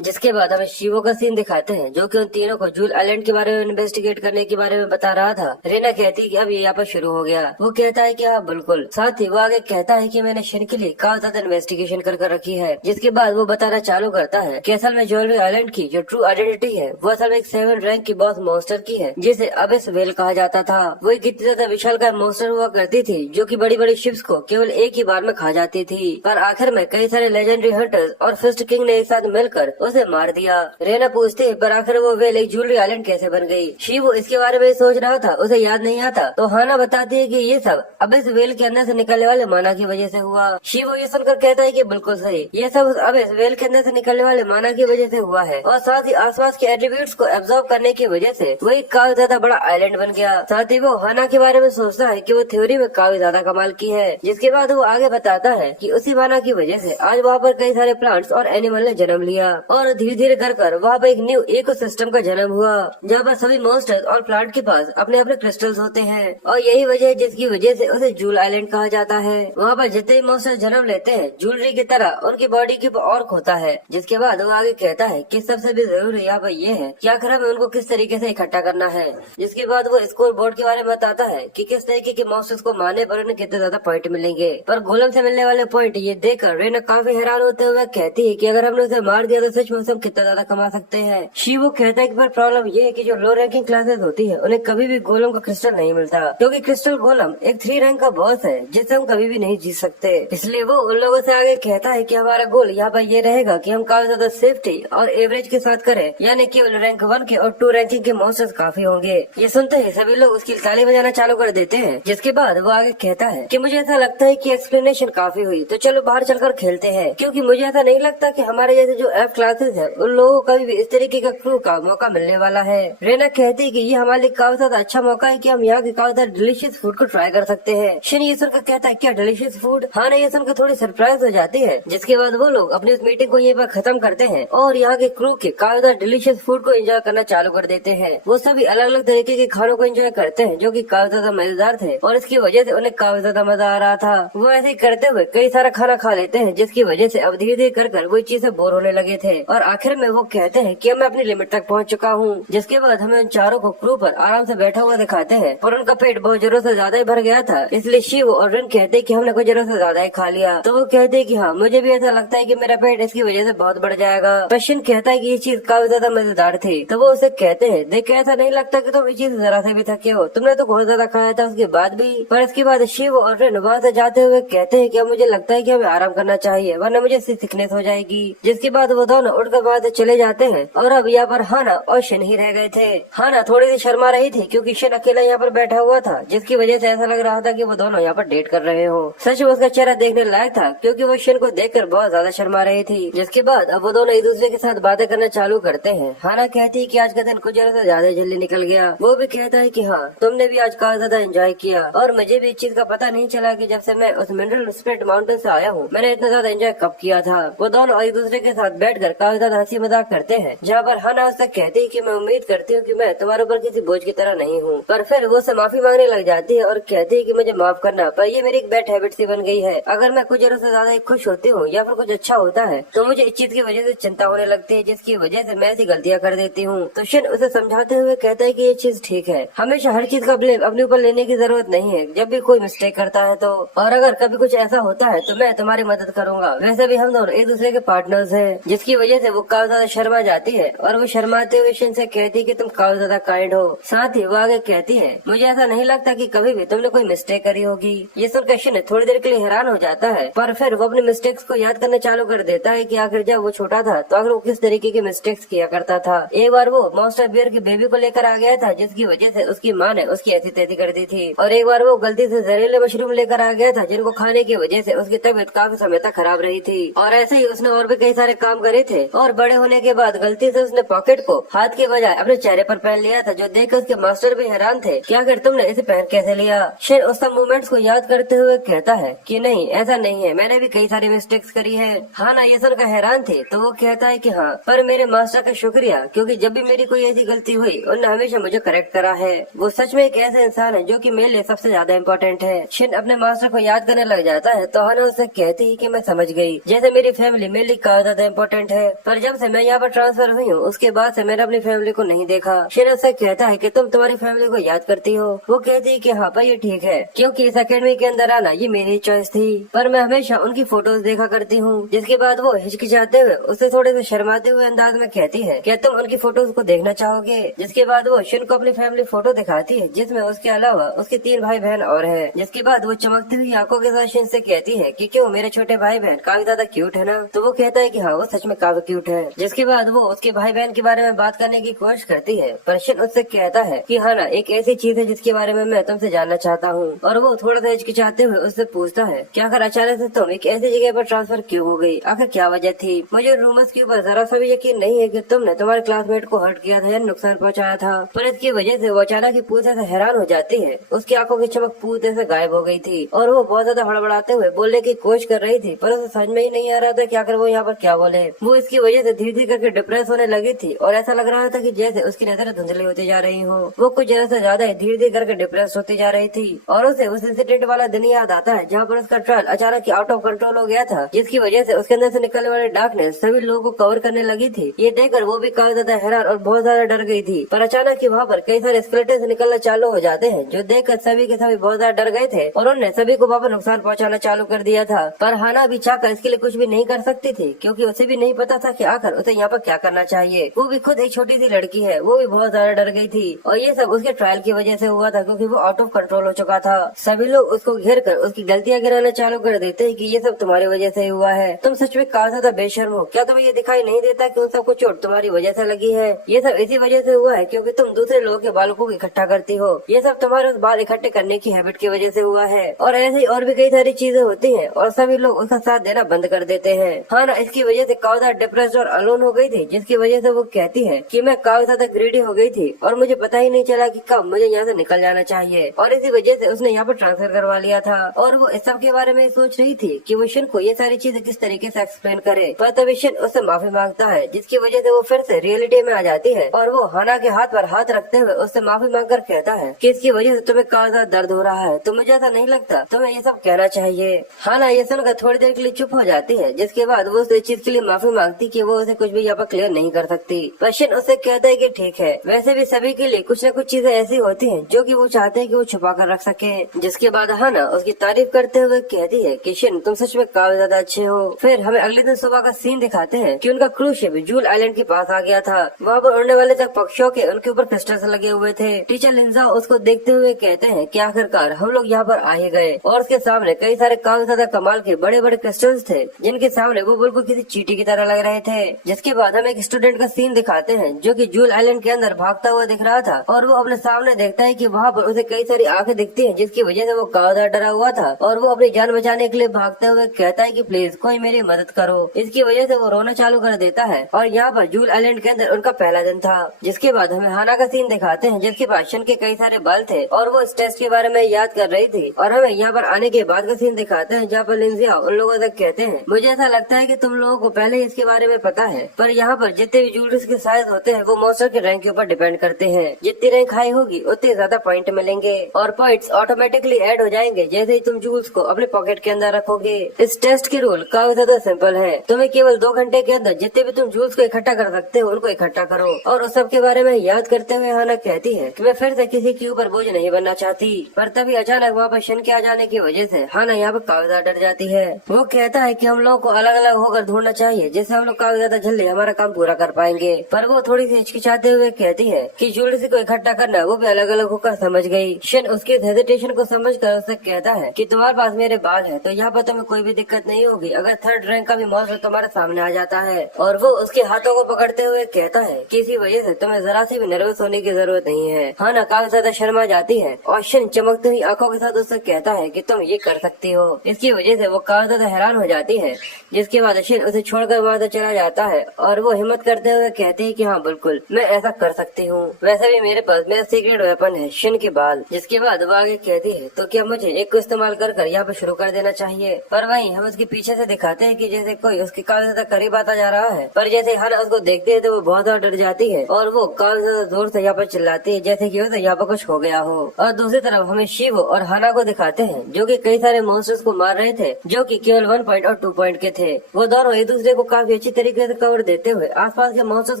जिसके बाद हमें शिवो का सीन दिखाते हैं जो कि उन तीनों को जूल आइलैंड के बारे में इन्वेस्टिगेट करने के बारे में बता रहा था। रेना कहती है कि अब ये यहाँ पर शुरू हो गया। वो कहता है कि हाँ बिल्कुल। साथ ही वो आगे कहता है कि मैंने शन के लिए काफी ज्यादा इन्वेस्टिगेशन कर रखी है। जिसके बाद वो बताना चालू करता है कि असल में ज्वेलरी आइलैंड की जो ट्रू आइडेंटिटी है वो असल में एक 7 रैंक की बॉस मॉन्स्टर की है जिसे अबिस वेल कहा जाता था। वो एक इतनी ज्यादा विशालकाय मॉन्स्टर हुआ करती थी जो की बड़ी बड़ी शिप्स को केवल एक ही बार में खा जाती थी। पर आखिर में कई सारे लेजेंडरी हंटर्स और फिस्ट किंग ने एक साथ मिलकर उसे मार दिया। रेना पूछते है पर आखिर वो वेल एक ज्वेलरी आइलैंड कैसे बन गई। शिवो इसके बारे में सोच रहा था, उसे याद नहीं आता। तो हाना बताती है कि ये सब अब इस वेल के अंदर से निकलने वाले माना की वजह से हुआ। शिवो ये सुनकर कहता है कि बिल्कुल सही, ये सब अब इस वेल के अंदर से निकलने वाले माना की वजह से हुआ है और साथ ही आसपास के एट्रीब्यूट्स को एब्जॉर्ब करने की वजह से वही काफी ज्यादा बड़ा आइलैंड बन गया। साथ ही वो हाना के बारे में सोचता है कि वो थ्योरी में काफी ज्यादा कमाल की है। जिसके बाद वो आगे बताता है कि उसी माना की वजह से आज वहाँ पर कई सारे प्लांट्स और एनिमल ने जन्म लिया और धीरे धीरे कर वहाँ पर एक न्यू इकोसिस्टम का जन्म हुआ जहाँ पर सभी मॉन्स्टर्स और प्लांट के पास अपने अपने क्रिस्टल्स होते हैं और यही वजह है जिसकी वजह से उसे जूल आइलैंड कहा जाता है। वहाँ पर जितने भी मॉन्स्टर्स जन्म लेते हैं ज्वेलरी की तरह उनकी बॉडी के ऊपर और होता है। जिसके बाद वो आगे कहता है कि सबसे भी जरूरी यहाँ पर ये है कि आखिर हमें उनको किस तरीके से इकट्ठा करना है। जिसके बाद वो स्कोर बोर्ड के बारे में बताता है कि किस तरीके के मॉन्स्टर्स को मारने पर उन्हें कितने ज्यादा पॉइंट मिलेंगे। पर गोलम से मिलने वाले पॉइंट ये देखकर रेना काफी हैरान होते हुए कहती है कि अगर हमने उसे मार दिया तो सच में हम कितना ज्यादा कमा सकते हैं। शिवो कहता है कि पर प्रॉब्लम ये है कि जो लो रैंकिंग क्लासेस होती है उन्हें कभी भी गोलम का क्रिस्टल नहीं मिलता क्योंकि क्रिस्टल गोलम एक 3 रैंक का बॉस है जिससे हम कभी भी नहीं जीत सकते। इसलिए वो उन लोगों से आगे कहता है कि हमारा गोल यहाँ पर ये रहेगा कि हम काफी ज्यादा सेफ्टी और एवरेज के साथ करें, यानी केवल रैंक 1 के और 2 रैंकिंग के मॉन्स्टर्स काफी होंगे। ये सुनते ही सभी लोग उसकी ताली बजाना चालू कर देते हैं। जिसके बाद वो आगे कहता है कि मुझे ऐसा लगता है कि एक्सप्लेनेशन काफी हुई तो चलो बाहर चलकर खेलते हैं, क्योंकि मुझे ऐसा नहीं लगता कि हमारे जैसे जो F क्लासेस है उन लोगों को कभी भी इस तरीके का क्रू का मौका मिलने वाला है। रेना कहती है कि ये हमारे लिए काफी ज्यादा अच्छा मौका है कि हम यहाँ के काफी ज्यादा डिलीशियस फूड को ट्राई कर सकते हैं। शन ये सुनकर कहता है क्या डिलीशियस फूड। हाँ ये सुनकर थोड़ी सरप्राइज हो जाती है। जिसके बाद वो लोग अपनी उस मीटिंग को ये पर खत्म करते हैं और यहाँ के क्रू के काफी ज्यादा डिलीशियस फूड को एंजॉय करना चालू कर देते हैं। वो सभी अलग अलग तरीके के खानों को एंजॉय करते हैं जो की काफी ज्यादा मजेदार थे और इसकी वजह से उन्हें काफी ज्यादा मजा आ रहा था। वो ऐसे ही करते हुए कई सारा खाना खा लेते हैं जिसकी वजह से अब धीरे धीरे कर वो चीज से बोर होने लगे थे। और आखिर में वो कहते हैं कि मैं अपनी लिमिट तक पहुंच चुका हूँ। जिसके बाद हमें उन चारों को क्रू पर आराम से बैठा हुआ दिखाते हैं और उनका पेट बहुत जरूरत से ज्यादा ही भर गया था, इसलिए शिव और रिन कहते हैं कि हमने कुछ जरूरत से ज्यादा ही खा लिया। तो वो कहते हैं कि हाँ, मुझे भी ऐसा लगता है कि मेरा पेट इसकी वजह से बहुत बढ़ जाएगा। प्रश्न कहता है कि ये चीज काफी ज्यादा मजेदार थी। तो वो उसे कहते हैं, देख ऐसा नहीं लगता कि तुम इस चीज जरा से भी थके हो, तुमने तो बहुत ज्यादा खाया था उसके बाद भी। पर इसके बाद शिव और रिन वहाँ से जाते हुए कहते हैं कि अब मुझे लगता है कि हमें आराम करना चाहिए, वरना मुझे सिकनेस हो जाएगी। जिसके बाद वो दोनों उठकर वहाँ से चले जाते हैं और अब यहाँ पर हाना और शन ही रह गए थे। हाना थोड़ी सी शर्मा रही थी क्योंकि शन अकेला यहाँ पर बैठा हुआ था, जिसकी वजह से ऐसा लग रहा था कि वो दोनों यहाँ पर डेट कर रहे हो। सच में उसका चेहरा देखने लायक था क्योंकि वो शन को देखकर बहुत ज्यादा शर्मा रही थी। जिसके बाद अब वो दोनों एक दूसरे के साथ बातें करना चालू करते हैं। हाना कहती है कि आज का दिन कुछ जरा से ज्यादा जल्दी निकल गया। वो भी कहता है कि हाँ, तुमने भी आज काफी ज्यादा एंजॉय किया और मुझे भी इस चीज का पता नहीं चला कि जब से मैं उस मिनरल स्प्लिट माउंटेन से आया हूँ मैंने इतना ज्यादा एंजॉय कब किया था। वो दोनों एक दूसरे के साथ बैठकर काफी ज्यादा हंसी मजाक करते हैं, जहाँ पर हाना उससे कहती है कि मैं उम्मीद करती हूँ कि मैं तुम्हारे ऊपर किसी बोझ की तरह नहीं हूँ। पर फिर वो से माफी मांगने लग जाती है और कहती है कि मुझे माफ करना, पर ये मेरी एक बैड हैबिट सी बन गई है। अगर मैं कुछ जरूरत से ज्यादा ही खुश होती हूँ या फिर कुछ अच्छा होता है तो मुझे इस चीज की वजह से चिंता होने लगती है, जिसकी वजह से मैं ऐसी गलतियाँ कर देती हूँ। तो शन उसे समझाते हुए कहता है कि ये चीज ठीक है, हमेशा हर चीज का ब्लेम अपने ऊपर लेने की जरूरत नहीं है जब भी कोई मिस्टेक करता है तो, और अगर कभी कुछ ऐसा होता है तो मैं तुम्हारी मदद करूंगा। वैसे भी हम दोनों एक दूसरे के पार्टनर्स हैं। जिसकी वजह से वो काफी ज्यादा शर्मा जाती है और वो शर्माते हुए शन से कहती है कि तुम काफी ज्यादा काइंड हो। साथ ही वो आगे कहती है, मुझे ऐसा नहीं लगता कि कभी भी तुमने कोई मिस्टेक करी होगी। ये सुनकर शन थोड़ी देर के लिए हैरान हो जाता है, पर फिर वो अपने मिस्टेक्स को याद करना चालू कर देता है कि आखिर जब वो छोटा था तो आखिर वो किस तरीके के मिस्टेक्स किया करता था। एक बार वो मॉन्स्टर बियर की बेबी को लेकर आ गया था, जिसकी वजह से उसकी माँ ने उसकी ऐसी तैसी कर दी थी। और एक बार वो गलती से जहरीले मशरूम लेकर आ गया था, जिनको खाने की वजह से उसकी तबीयत काफी समय तक खराब रही थी। और ऐसे ही उसने और भी कई सारे काम करे थे। और बड़े होने के बाद गलती से उसने पॉकेट को हाथ के बजाय अपने चेहरे पर पहन लिया था, जो देखकर उसके मास्टर भी हैरान थे कि आखिर तुमने इसे पहन कैसे लिया। शेर उस सब मोमेंट्स को याद करते हुए कहता है कि नहीं, ऐसा नहीं है, मैंने भी कई सारी मिस्टेक्स करी है। हाना ये सुनकर हैरान थे तो वो कहता है कि हाँ, पर मेरे मास्टर का शुक्रिया, क्योंकि जब भी मेरी कोई ऐसी गलती हुई उन्होंने हमेशा मुझे करेक्ट करा है। वो सच में एक ऐसा इंसान है जो कि मेरे लिए सबसे ज्यादा इम्पोर्टेंट है। शिन अपने मास्टर को याद करने लग जाता है तो हाना उससे कहती है कि मैं समझ गई, जैसे मेरी फैमिली मेरे लिए काफी ज्यादा इम्पोर्टेंट है, पर जब से मैं यहाँ पर ट्रांसफर हुई हूँ उसके बाद से मैंने अपनी फैमिली को नहीं देखा। शिन उससे कहता है कि तुम तुम्हारी फैमिली को याद करती हो। वो कहती है कि हाँ पर ये ठीक है, क्योंकि इस अकेडमी के अंदर आना ये मेरी चॉइस थी, पर मैं हमेशा उनकी फोटोज देखा करती हूँ। जिसके बाद वो हिचकिचाते हुए उससे थोड़े से शर्माते हुए अंदाज में कहती है, क्या तुम उनकी फोटोज को देखना चाहोगे। जिसके बाद वो शिन को अपनी फैमिली फोटो दिखाती है, जिसमें उसके अलावा उसके 3 भाई बहन और है। जिसके बाद वो चमकती हुई आंखों के साथ शिन से कहती है कि क्यों, मेरे छोटे भाई बहन काफी ज्यादा क्यूट है ना। तो वो कहता है कि हाँ, वो सच में काफी क्यूट है। जिसके बाद वो उसके भाई बहन के बारे में बात करने की कोशिश करती है, पर शिन उससे कहता है कि हाँ ना, एक ऐसी चीज है जिसके बारे में मैं तुमसे जानना चाहता हूँ। और वो थोड़ा सा हिचकिचाते हुए उससे पूछता है, क्या आखिर अचानक से तुम एक ऐसी जगह पर ट्रांसफर क्यों हो गई, आखिर क्या वजह थी। मुझे रूमर्स के ऊपर जरा सा भी यकीन नहीं है कि तुमने तुम्हारे क्लासमेट को हर्ट किया था या नुकसान पहुंचाया था, पर इसकी वजह से वो अचानक ही पूछने से हैरान हो जाती है। उसकी आंखों की चमक पूछने से गायब हो गई थी और वो बहुत ज्यादा हड़बड़ाते हुए बोलने की कोशिश कर रही थी, पर उसे समझ में ही नहीं आ रहा था कि आखिर वो यहाँ पर क्या बोले। वो इसकी वजह से धीरे धीरे करके डिप्रेस होने लगी थी और ऐसा लग रहा था कि जैसे उसकी नजरें धुंधली होती जा रही हो। वो कुछ जगह से ज्यादा धीरे धीरे करके डिप्रेस होती जा रही थी और उसे उस इंसिडेंट वाला दिन याद आता है जहाँ पर उसका ट्रायल अचानक आउट ऑफ कंट्रोल हो गया था, जिसकी वजह से उसके अंदर से निकलने वाली डार्कनेस सभी लोगों को कवर करने लगी थी। ये देखकर वो भी काफी ज्यादा हैरान और बहुत ज्यादा डर गई थी। पर अचानक ही वहाँ पर कई सारे स्केलेटन निकलना चालू हो जाते हैं, जो देखकर सभी के सभी बहुत ज्यादा डर गए थे और उन्होंने सभी को वहाँ पर नुकसान पहुँचाना चालू कर दिया था। पर हाना भी चाहकर इसके लिए कुछ भी नहीं कर सकती थी, क्योंकि उसे भी नहीं पता था कि आखिर उसे यहाँ पर क्या करना चाहिए। वो भी खुद एक छोटी सी लड़की है, वो भी बहुत ज्यादा डर गई थी और ये सब उसके ट्रायल की वजह से हुआ था, क्योंकि वो आउट ऑफ कंट्रोल हो चुका था। सभी लोग उसको घेर कर उसकी गलतियाँ गिराना चालू कर देते हैं कि ये सब तुम्हारी वजह से हुआ है, तुम सच में काफी ज्यादा बेशर्म हो, क्या तुम्हें ये दिखाई नहीं देता कि उन सबको चोट तुम्हारी वजह से लगी है। ये सब इसी वजह से हुआ है क्योंकि तुम दूसरे लोगों के बालों को इकट्ठा करती हो, ये सब तुम्हारे उस बाल इकट्ठे करने की हैबिट की वजह से हुआ है। और ऐसे ही और भी कई सारी चीजें होती है और सभी लोग उसका साथ देना बंद कर देते हैं। हाँ ना, इसकी वजह से काफी ज्यादा डिप्रेस्ड और अलोन हो गई थी, जिसकी वजह से वो कहती है कि मैं काफी ज्यादा ग्रीडी हो गई थी और मुझे पता ही नहीं चला कि कब मुझे यहाँ से निकल जाना चाहिए, और इसी वजह से उसने यहाँ पर ट्रांसफर करवा लिया था। और वो इस सब के बारे में सोच रही थी कि वो शन को ये सारी चीजें किस तरीके से एक्सप्लेन करे, पर तभी शन उससे माफी मांगता है, जिसकी वजह से वो फिर से रियलिटी में आ जाती है और वो हाना के हाथ पर हाथ रखते हुए उससे माफी मांगकर कहता है कि इसकी वजह से तुम्हें काफी ज्यादा दर्द हो रहा है, तो मुझे ऐसा नहीं लगता तुम्हें ये सब कहना चाहिए। हाना ये सुनकर थोड़ी देर के लिए चुप हो जाती है, जिसके बाद वो उस चीज के लिए माफी मांगती भागती कि वो उसे कुछ भी यहाँ पर क्लियर नहीं कर सकती। पर शिन उसे कहता है कि ठीक है, वैसे भी सभी के लिए कुछ न कुछ चीजें ऐसी होती हैं जो कि वो चाहते हैं कि वो छुपा कर रख सके। जिसके बाद हाना उसकी तारीफ करते हुए कहती है कि शिन तुम सच में काफी ज्यादा अच्छे हो। फिर हमें अगले दिन सुबह का सीन दिखाते हैं कि उनका क्रूज शिप जूल आइलैंड के पास आ गया था। वहाँ पर उड़ने वाले तक पक्षियों के उनके ऊपर क्रिस्टल्स लगे हुए थे। टीचर लिंजा उसको देखते हुए कहते हैं कि आखिरकार हम लोग यहाँ पर आ ही गए। और उसके सामने कई सारे काफी ज्यादा कमाल के बड़े बड़े क्रिस्टल्स थे जिनके सामने वो बिल्कुल किसी चींटी की तरह लग रहे थे। जिसके बाद हम एक स्टूडेंट का सीन दिखाते हैं जो कि जूल आइलैंड के अंदर भागता हुआ दिख रहा था और वो अपने सामने देखता है कि वहाँ पर उसे कई सारी आंखें दिखती हैं जिसकी वजह से वो काफी डरा हुआ था और वो अपनी जान बचाने के लिए भागते हुए कहता है कि प्लीज कोई मेरी मदद करो। इसकी वजह से वो रोना चालू कर देता है और यहाँ पर जूल आइलैंड के अंदर उनका पहला दिन था। जिसके बाद हमें हाना का सीन दिखाते हैं जिसके पास शन के कई सारे बाल थे और वो इस टेस्ट के बारे में याद कर रही थी। और हमें यहाँ पर आने के बाद का सीन दिखाते हैं जहाँ पर लिंजिया उन लोगों तक कहते हैं मुझे ऐसा लगता है कि तुम लोगों को पहले इसके बारे में पता है, पर यहाँ पर जितने भी ज्वेलरीज के साइज होते हैं वो मॉन्स्टर के रैंक के ऊपर डिपेंड करते हैं। जितनी रैंक हाई होगी उतने ज्यादा पॉइंट मिलेंगे और पॉइंट्स ऑटोमेटिकली ऐड हो जाएंगे जैसे ही तुम जूल्स को अपने पॉकेट के अंदर रखोगे। इस टेस्ट की रूल काफी ज्यादा सिंपल है। तुम्हें केवल 2 घंटे के अंदर जितने भी तुम जूल्स को इकट्ठा कर सकते हो उनको इकट्ठा करो। और उस सब के बारे में याद करते हुए हाना कहती है कि मैं फिर से किसी के ऊपर बोझ नहीं बनना चाहती। पर तभी अचानक वहाँ पर शन के आ जाने की वजह से हाना यहाँ पर काफी ज्यादा डर जाती है। वो कहता है कि हम लोगों को अलग अलग होकर ढूंढना चाहिए जिससे हम लोग काफी ज्यादा जल्दी हमारा काम पूरा कर पाएंगे। पर वो थोड़ी सी हिचकिचाते हुए कहती है कि ज्वेलरी को इकट्ठा करना वो भी अलग अलग होकर समझ गई। शन उसके हेजिटेशन को समझकर उससे कहता है कि तुम्हारे पास मेरे बाल है तो यहाँ पर तुम्हें कोई भी दिक्कत नहीं होगी अगर 3rd रैंक का भी मॉन्स्टर तुम्हारे सामने आ जाता है। और वो उसके हाथों को पकड़ते हुए कहता है कि इसी वजह से तुम्हें जरा सी भी नर्वस होने की जरूरत नहीं है। हाना काफी ज्यादा शर्मा जाती है और शन चमकती हुई आंखों के साथ उससे कहता है कि तुम ये कर सकती हो। इसकी वजह से वो काफी ज्यादा हैरान हो जाती है। जिसके बाद शन उसे छोड़कर वहाँ से चला जाता है और वो हिम्मत करते हुए कहती है कि हाँ बिल्कुल मैं ऐसा कर सकती हूँ। वैसे भी मेरे पास मेरा सीक्रेट वेपन है शन के बाल। जिसके बाद वो आगे कहती है तो क्या मुझे एक को इस्तेमाल कर यहाँ पे शुरू कर देना चाहिए। पर वहीं हम उसके पीछे से दिखाते हैं कि जैसे कोई उसके काफी ज्यादा करीब आता जा रहा है। पर जैसे हाना उसको देखते है तो वो बहुत ज्यादा डर जाती है और वो काफी ज्यादा जोर से यहाँ पर चिल्लाती है जैसे कि उसे यहाँ पर कुछ हो गया हो। और दूसरी तरफ हमें शिव और हाना को दिखाते हैं जो कि कई सारे मॉन्स्टर्स को मार रहे थे जो कि केवल 1 पॉइंट और 2 पॉइंट के थे। वो दोनों एक दूसरे को काफी अच्छी तरीके से कवर देते हुए आसपास के मॉन्स्टर्स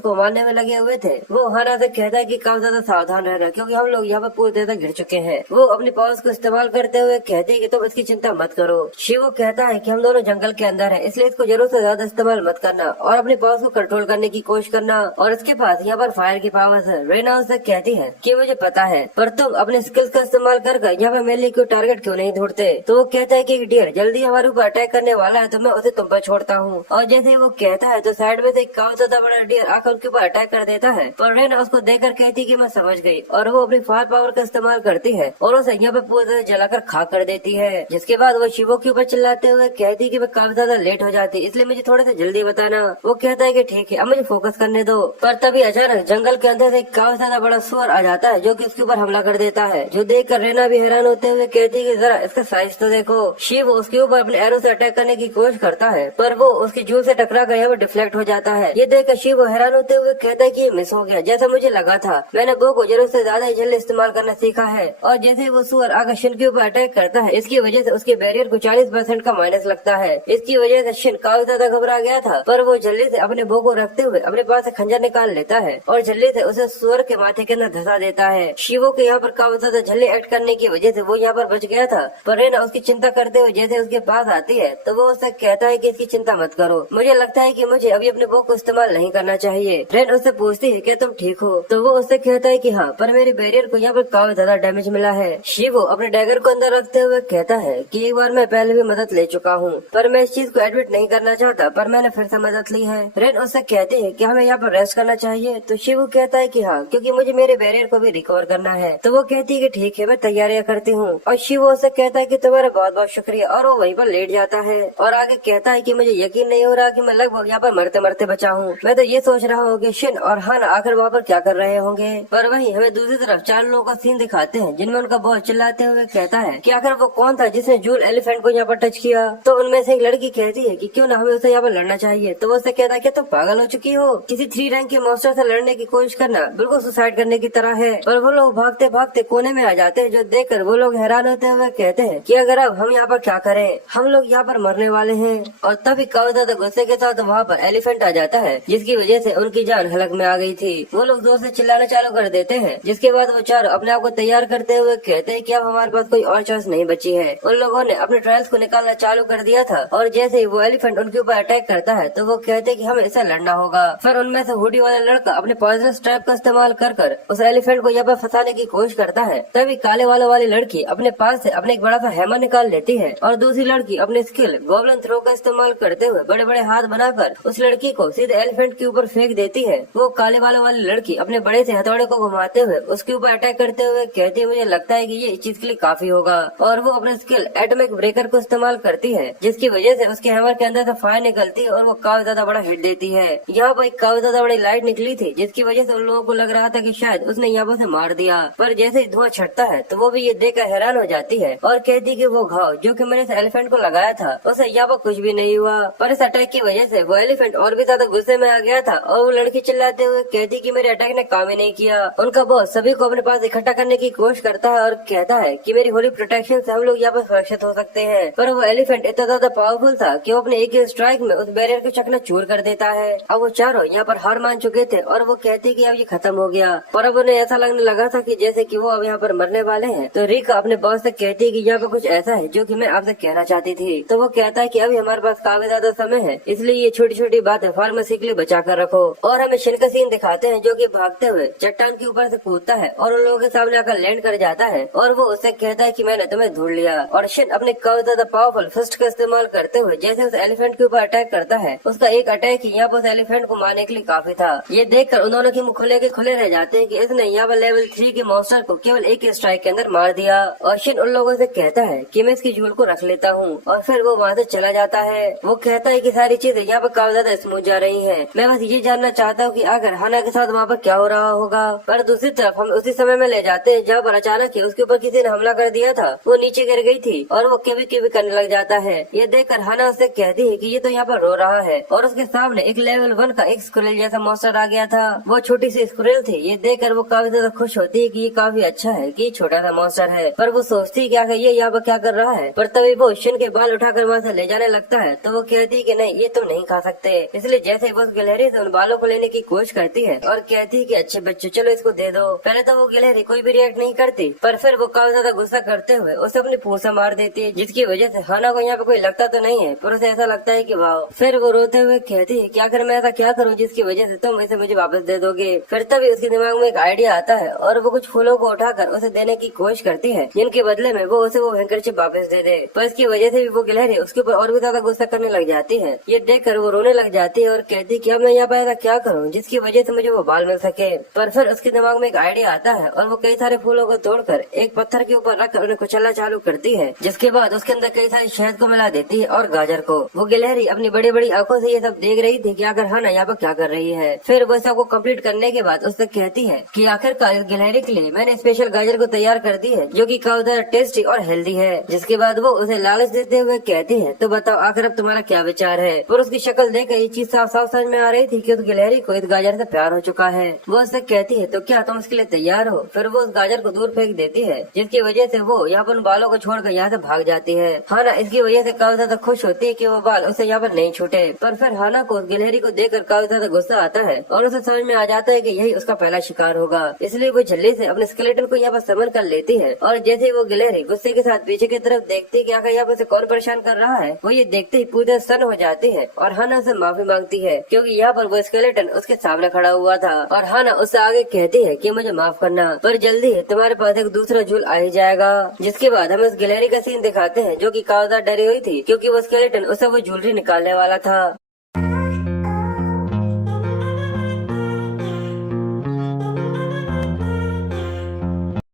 को मारने में लगे हुए थे। वो हाना से कहता है कि काफी ज्यादा सावधान रहना क्योंकि हम लोग यहाँ पर पूरी तरह से घिर चुके हैं। वो अपनी पावर्स को इस्तेमाल करते हुए कहते हैं कि तुम इसकी चिंता मत करो। शिव कहता है कि हम दोनों जंगल के अंदर हैं इसलिए इसको जरूरत से ज्यादा इस्तेमाल मत करना और अपनी पावर्स को कंट्रोल करने की कोशिश करना। और इसके पास यहाँ पर फायर की पावर्स है। रेना उससे कहती है कि मुझे पता है पर तुम अपने स्किल्स का इस्तेमाल कर यहाँ पर मेरे लिए कोई टारगेट क्यों नहीं ढूंढते। तो वो कहता है कि डियर जल्दी हमारे ऊपर अटैक करने वाला है तो मैं उसे तुम पर छोड़ता हूँ। और जैसे ही वो कहता है तो साइड में से एक काफी ज्यादा बड़ा डियर आकर उनके ऊपर अटैक कर देता है। पर रेना उसको देखकर कहती है कि मैं समझ गई और वो अपनी फायर पावर का इस्तेमाल करती है और उसे यहाँ पे पूरी तरह जलाकर खाक कर देती है। जिसके बाद वो शिवो के ऊपर चिल्लाते हुए कहती है कि मैं काफी ज्यादा लेट हो जाती इसलिए मुझे थोड़े से जल्दी बताना। वो कहता है कि ठीक है अब मुझे फोकस करने दो। पर तभी अचानक जंगल के अंदर से काफी ज्यादा बड़ा सुअर आ जाता है जो कि उसके ऊपर हमला कर देता है। जो देखकर रेना भी हैरान होते हुए कहती है कि जरा इसका साइज तो देखो। शिव उसके ऊपर अपने एरो से अटैक करने की कोशिश करता है पर वो उसकी जूल से टकरा कर यहाँ पर डिफ्लेक्ट हो जाता है। ये देखकर शिव हैरान होते हुए कहता है कि ये मिस हो गया जैसा मुझे लगा था। मैंने बो को जरूरत से ज्यादा ही जल्दी इस्तेमाल करना सीखा है। और जैसे ही वो सुअर आकर शन के ऊपर अटैक करता है इसकी वजह से उसके बैरियर को 40% का माइनस लगता है। इसकी वजह से शन काफी ज्यादा घबरा गया था पर वो जल्दी से अपने बो को रखते हुए अपने पास से खंजर निकाल लेता है और जल्दी से उसे सुअर के माथे के अंदर धंसा देता है। शिवो के यहाँ पर काफी ज्यादा जल्दी एक्ट करने की वजह से वो यहाँ पर बच गया था। पर रेना उसकी चिंता करते हुए जैसे उसके पास आती है तो वो उससे कहता है कि इसकी चिंता मत करो, मुझे लगता है कि मुझे अभी अपने बो को इस्तेमाल नहीं करना चाहिए। रेन उससे पूछती है कि तुम ठीक हो तो वो उससे कहता है कि हाँ पर मेरे बैरियर को यहाँ पर काफी ज्यादा डैमेज मिला है। शिवो अपने डैगर को अंदर रखते हुए कहता है कि एक बार मैं पहले भी मदद ले चुका हूँ पर मैं इस चीज को एडमिट नहीं करना चाहता पर मैंने फिर से मदद ली है। रेन उससे कहती है कि हमें यहाँ पर रेस्ट करना चाहिए तो शिवो कहता है कि हाँ क्योंकि मुझे मेरे बैरियर को भी रिकवर करना है। तो वो कहती है कि ठीक है मैं तैयारियां करती हूँ। और शिवो उससे कहता है कि तुम्हारा बहुत बहुत शुक्रिया और वो वहीं पर लेट जाता है और आगे कहता है कि मुझे यकीन नहीं हो रहा कि मैं लगभग यहाँ पर मरते मरते बचा हूँ। मैं तो ये सोच रहा हूँ कि शिन और हान आखिर वहाँ पर क्या कर रहे होंगे। पर वहीं हमें दूसरी तरफ 4 लोगों का सीन दिखाते हैं जिनमें उनका बॉस चिल्लाते हुए कहता है कि आखिर वो कौन था जिसने जूल एलिफेंट को यहाँ पर टच किया। तो उनमें से एक लड़की कहती है कि क्यों ना हमें उसे यहाँ पर लड़ना चाहिए। तो वो उससे कहता है कि तुम पागल हो चुकी हो, किसी 3 रैंक के मॉन्स्टर से लड़ने की कोशिश करना बिल्कुल सुसाइड करने की तरह है। और वो लोग भागते भागते कोने में आ जाते हैं जो देखकर वो लोग हैरान होते हुए कहते हैं कि अगर अब हम यहाँ पर क्या करें, हम लोग यहाँ पर मरने वाले हैं। और तभी काफी ज्यादा गुस्से के साथ बाद वहाँ पर एलिफेंट आ जाता है, जिसकी वजह से उनकी जान हलक में आ गई थी। वो लोग जोर से चिल्लाना चालू कर देते हैं, जिसके बाद वो चारों अपने आप को तैयार करते हुए कहते हैं कि अब हमारे पास कोई और चॉइस नहीं बची है। उन लोगों ने अपने ट्रायल्स को निकालना चालू कर दिया था और जैसे ही वो एलिफेंट उनके ऊपर अटैक करता है तो वो कहते हैं कि हमें इसे लड़ना होगा। फिर उनमें से हुडी वाला लड़का अपने पॉइजनस ट्रैप का इस्तेमाल कर उस एलिफेंट को यहाँ पर फंसाने की कोशिश करता है। तभी काले वालों वाली लड़की अपने पास से अपने एक बड़ा सा हैमर निकाल लेती है और दूसरी लड़की अपने स्किल गॉबलिन थ्रो का इस्तेमाल करते हुए बड़े बड़े हाथ बनाकर उस लड़की को सीधे एलिफेंट के ऊपर फेंक देती है। वो काले वालों वाली लड़की अपने बड़े से हथौड़े को घुमाते हुए उसके ऊपर अटैक करते हुए कहती है मुझे लगता है कि ये इस चीज के लिए काफी होगा, और वो अपने स्किल एटॉमिक ब्रेकर को इस्तेमाल करती है, जिसकी वजह से उसके हैमर के अंदर से फायर निकलती है और वो काफी ज्यादा बड़ा हिट देती है। यहाँ पर एक काफी ज्यादा बड़ी लाइट निकली थी, जिसकी वजह से उन लोगों को लग रहा था कि शायद उसने यहाँ पर से मार दिया, पर जैसे ही धुआं छटता है तो वो भी ये देखकर हैरान हो जाती है और कहती कि वो घाव जो कि मैंने इस एलिफेंट को लगाया था उसे यहाँ पर कुछ भी नहीं हुआ। पर इस अटैक की वजह से वो एलिफेंट और भी ज्यादा गुस्से में आ गया था और वो लड़की चिल्लाते हुए कहती कि मेरे अटैक ने काम ही नहीं किया। उनका बॉस सभी को अपने पास इकट्ठा करने की कोशिश करता है और कहता है कि मेरी होली प्रोटेक्शन से हम लोग यहाँ पर सुरक्षित हो सकते हैं, पर वो एलिफेंट इतना ज्यादा पावरफुल था कि वो अपने एक स्ट्राइक में उस बैरियर को चकनाचूर कर देता है। अब वो चारों यहाँ पर हार मान चुके थे और वो कहते कि अब ये खत्म हो गया, पर अब उन्हें ऐसा लगने लगा था कि जैसे कि वो अब यहाँ पर मरने वाले हैं। तो रिका अपने बॉस से कहती है कि यहाँ पर कुछ ऐसा है जो कि मैं आपसे कहना चाहती थी। तो वो कहता है कि अभी हमारे पास काफी ज्यादा समय है, इसलिए ये छोटी छोटी बातें फार्मेसी के लिए बचा कर रखो। और हमें शिन का सीन दिखाते हैं जो कि भागते हुए चट्टान के ऊपर से कूदता है और उन लोगों के सामने आकर लैंड कर जाता है और वो उससे कहता है कि मैंने तुम्हें ढूंढ लिया। और शिन अपने काफी ज्यादा पावरफुल फिस्ट का इस्तेमाल करते हुए जैसे उस एलिफेंट के ऊपर अटैक करता है, उसका एक अटैक ही यहाँ पर उस एलिफेंट को मारने के लिए काफी था। ये देखकर उन दोनों के मुंह खुले के खुले रह जाते हैं कि इसने यहाँ पर लेवल 3 के मॉन्स्टर को केवल एक स्ट्राइक के अंदर मार दिया। और शिन उन लोगों से कहता है कि मैं इसकी झूल को रख लेता हूँ और फिर वो वहाँ से चला जाता है। वो कहता है कि सारी चीजें यहाँ पर काफी ज्यादा स्मूथ जा रही हैं। मैं बस ये जानना चाहता हूँ कि आखिर हाना के साथ वहाँ पर क्या हो रहा होगा। पर दूसरी तरफ हम उसी समय में ले जाते हैं जहाँ पर अचानक ही उसके ऊपर किसी ने हमला कर दिया था। वो नीचे गिर गई थी और वो केबी केबी करने लग जाता है। ये देखकर हाना उससे कहती है कि ये तो यहाँ पर रो रहा है और उसके सामने एक लेवल 1 का एक स्क्रिल जैसा मॉन्स्टर आ गया था। वो छोटी सी स्क्रिल थी। ये देखकर वो काफी ज्यादा खुश होती है कि ये काफी अच्छा है कि छोटा सा मॉन्स्टर है, पर वो सोचती है कि ये यहाँ पर क्या कर रहा है। पर तभी वो शिन के बाल उठाकर वहाँ से ले जाने लगता है तो वो कहती है कि नहीं ये तुम नहीं खा सकते। इसलिए जैसे वो गिलहरी से उन बालों को लेने की कोशिश करती है और कहती है कि अच्छे बच्चे चलो इसको दे दो। पहले तो वो गिलहरी कोई भी रिएक्ट नहीं करती, पर फिर वो काफी ज्यादा गुस्सा करते हुए उसे अपनी पूंछ से मार देती है, जिसकी वजह से हाना को यहाँ पे कोई लगता तो नहीं है पर उसे ऐसा लगता है कि वाह। फिर वो रोते हुए कहती है कि आखिर मैं ऐसा क्या करूँ जिसकी वजह से तुम इसे मुझे वापस दे दोगे। फिर तभी उसके दिमाग में एक आइडिया आता है और वो कुछ फूलों को उठाकर उसे देने की कोशिश करती है, जिनके बदले में वो उसे वो हैंकरचिप वापस दे दे। पर इसकी वजह से भी वो गिलहरी उसके ऊपर और भी ज्यादा गुस्सा करने लग जाती है। ये देखकर वो रोने लग जाती है और कहती कि अब मैं यहाँ पर ऐसा क्या करूँ जिसकी वजह से मुझे वो बाल मिल सके। पर फिर उसके दिमाग में एक आइडिया आता है और वो कई सारे फूलों को तोड़कर एक पत्थर के ऊपर रखकर उन्हें कुचलना चालू करती है, जिसके बाद उसके अंदर कई सारी शहद को मिला देती है और गाजर को। वो गिलहरी अपनी बड़ी बड़ी आंखों से ये सब देख रही थी कि आखिर हाना यहाँ पर क्या कर रही है। फिर वो सबको कंप्लीट करने के बाद उससे कहती है कि आखिरकार इस गिलहरी के लिए मैंने स्पेशल गाजर को तैयार कर दी है जो कि काफी ज्यादा टेस्टी और हेल्दी है। जिसके बाद वो उसे लालच देते हुए कहती है तो बताओ आखिर अब तुम्हारा क्या विचार है। पर उसकी शक्ल देखकर ये चीज साफ साफ समझ में आ रही थी कि उस गिलहरी को इस गाजर से प्यार हो चुका है। वो उससे कहती है तो क्या तुम इसके लिए तैयार हो। फिर वो उस गाजर को दूर फेंक देती है, जिसकी वजह से वो यहाँ पर बालों को छोड़कर यहाँ से भाग जाती है। हाना इसकी वजह से काफी ज्यादा खुश होती है कि वो बाल उसे यहाँ पर नहीं छूटे। पर फिर हाना को उस गिलहरी को देखकर काफी ज्यादा गुस्सा आता है और उसे समझ में आ जाता है कि यही उसका पहला शिकार होगा। इसलिए वो जल्दी से अपने स्केलेटन को यहाँ पर समन कर लेती है और जैसे ही वो गिलहरी गुस्से के साथ पीछे की तरफ देखती है कि आखिर यहाँ पर कौन परेशान कर रहा है, वो ये देखते ही पूरी सन हो जाती है और हाना से माफी मांगती है क्योंकि यहाँ पर वो स्केलेटन उसके सामने खड़ा हुआ था। और हाना उससे आगे कहती है कि मुझे माफ करना, पर जल्दी ही तुम्हारे पास एक दूसरा झूल आ ही जाएगा। जिसके बाद हम इस गिलहरी का सीन दिखाते हैं जो कि काफी डरी हुई थी क्योंकि वो स्केलेटन उसे वो ज्वेलरी निकालने वाला था।